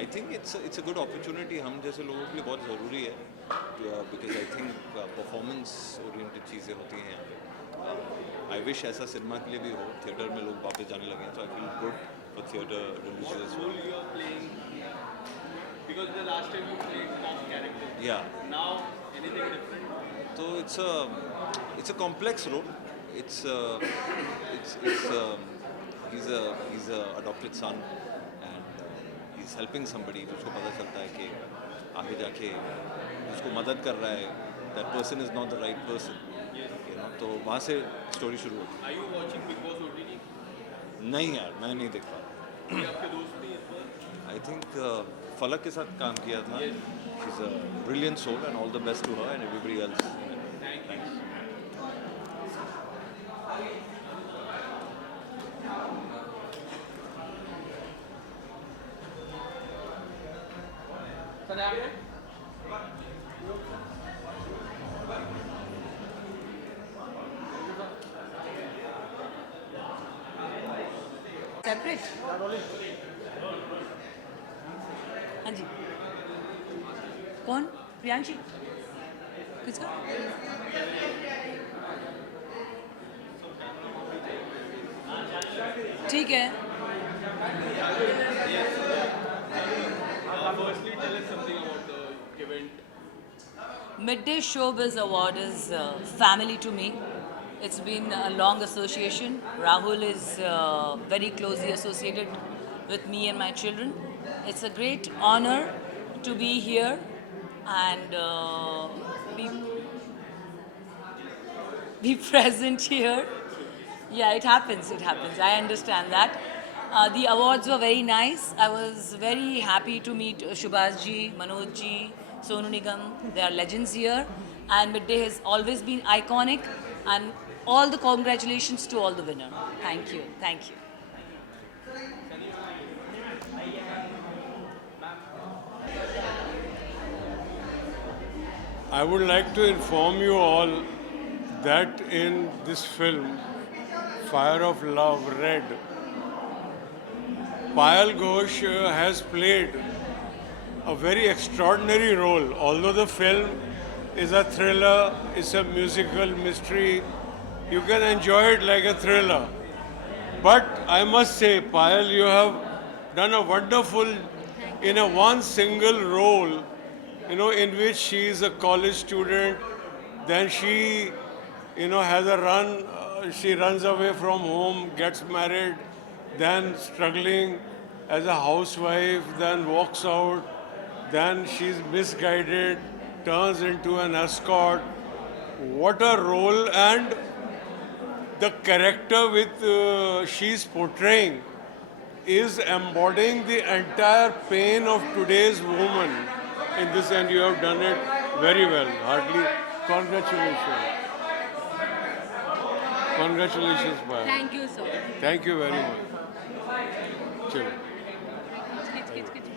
I think it's a good opportunity, हम जैसे लोगों के लिए बहुत ज़रूरी है, because I think performance oriented चीज़ें होती हैं यहाँ पे। आई विश ऐसा सिनेमा के लिए भी हो, थिएटर में लोग वापस जाने लगे हैं, so I feel good for theatre religious. Role you are playing, because the last time you played one character. Yeah. Now anything different? So it's a complex role. He's a adopted son, and he's helping somebody. उसको पता चलता है कि आगे जाके उसको मदद कर रहा है, that person is not the right person. तो वहाँ से स्टोरी शुरू होती है। Are you watching Big Boss OTT? नहीं यार, मैं नहीं देख पा कोई आपके दोस्त नहीं है इस बार? आई थिंक फलक के साथ काम किया था। She is a brilliant soul, and all the best to her and everybody else. Thanks. Sir आप सेपरेट। हाँ जी। कौन? प्रियांशी? किसका? ठीक है. Firstly, tell us something about the event. Midday Showbiz Award is family to me. It's been a long association. Rahul is very closely associated with me and my children. It's a great honor to be here and be present here. Yeah, it happens, it happens. I understand that. The awards were very nice. I was very happy to meet Shubhas ji, Manoj ji, Sonu Nigam. They are legends here. And Midday has always been iconic. And all the congratulations to all the winners. Thank you. Thank you. I would like to inform you all that in this film, Fire of Love, Red, Payal Ghosh has played a very extraordinary role. Although the film is a thriller, it's a musical mystery, you can enjoy it like a thriller. But I must say, Payal, you have done a wonderful, in a one single role, in which she is a college student, then she, has a run, she runs away from home, gets married, then struggling as a housewife, then walks out, then she's misguided, turns into an escort. What a role, and the character with she's portraying is embodying the entire pain of today's woman in this, and you have done it very well. Hardly congratulations. Congratulations, Payal. Thank you, sir. Thank you very much. Chalo. Kich, kich, kich.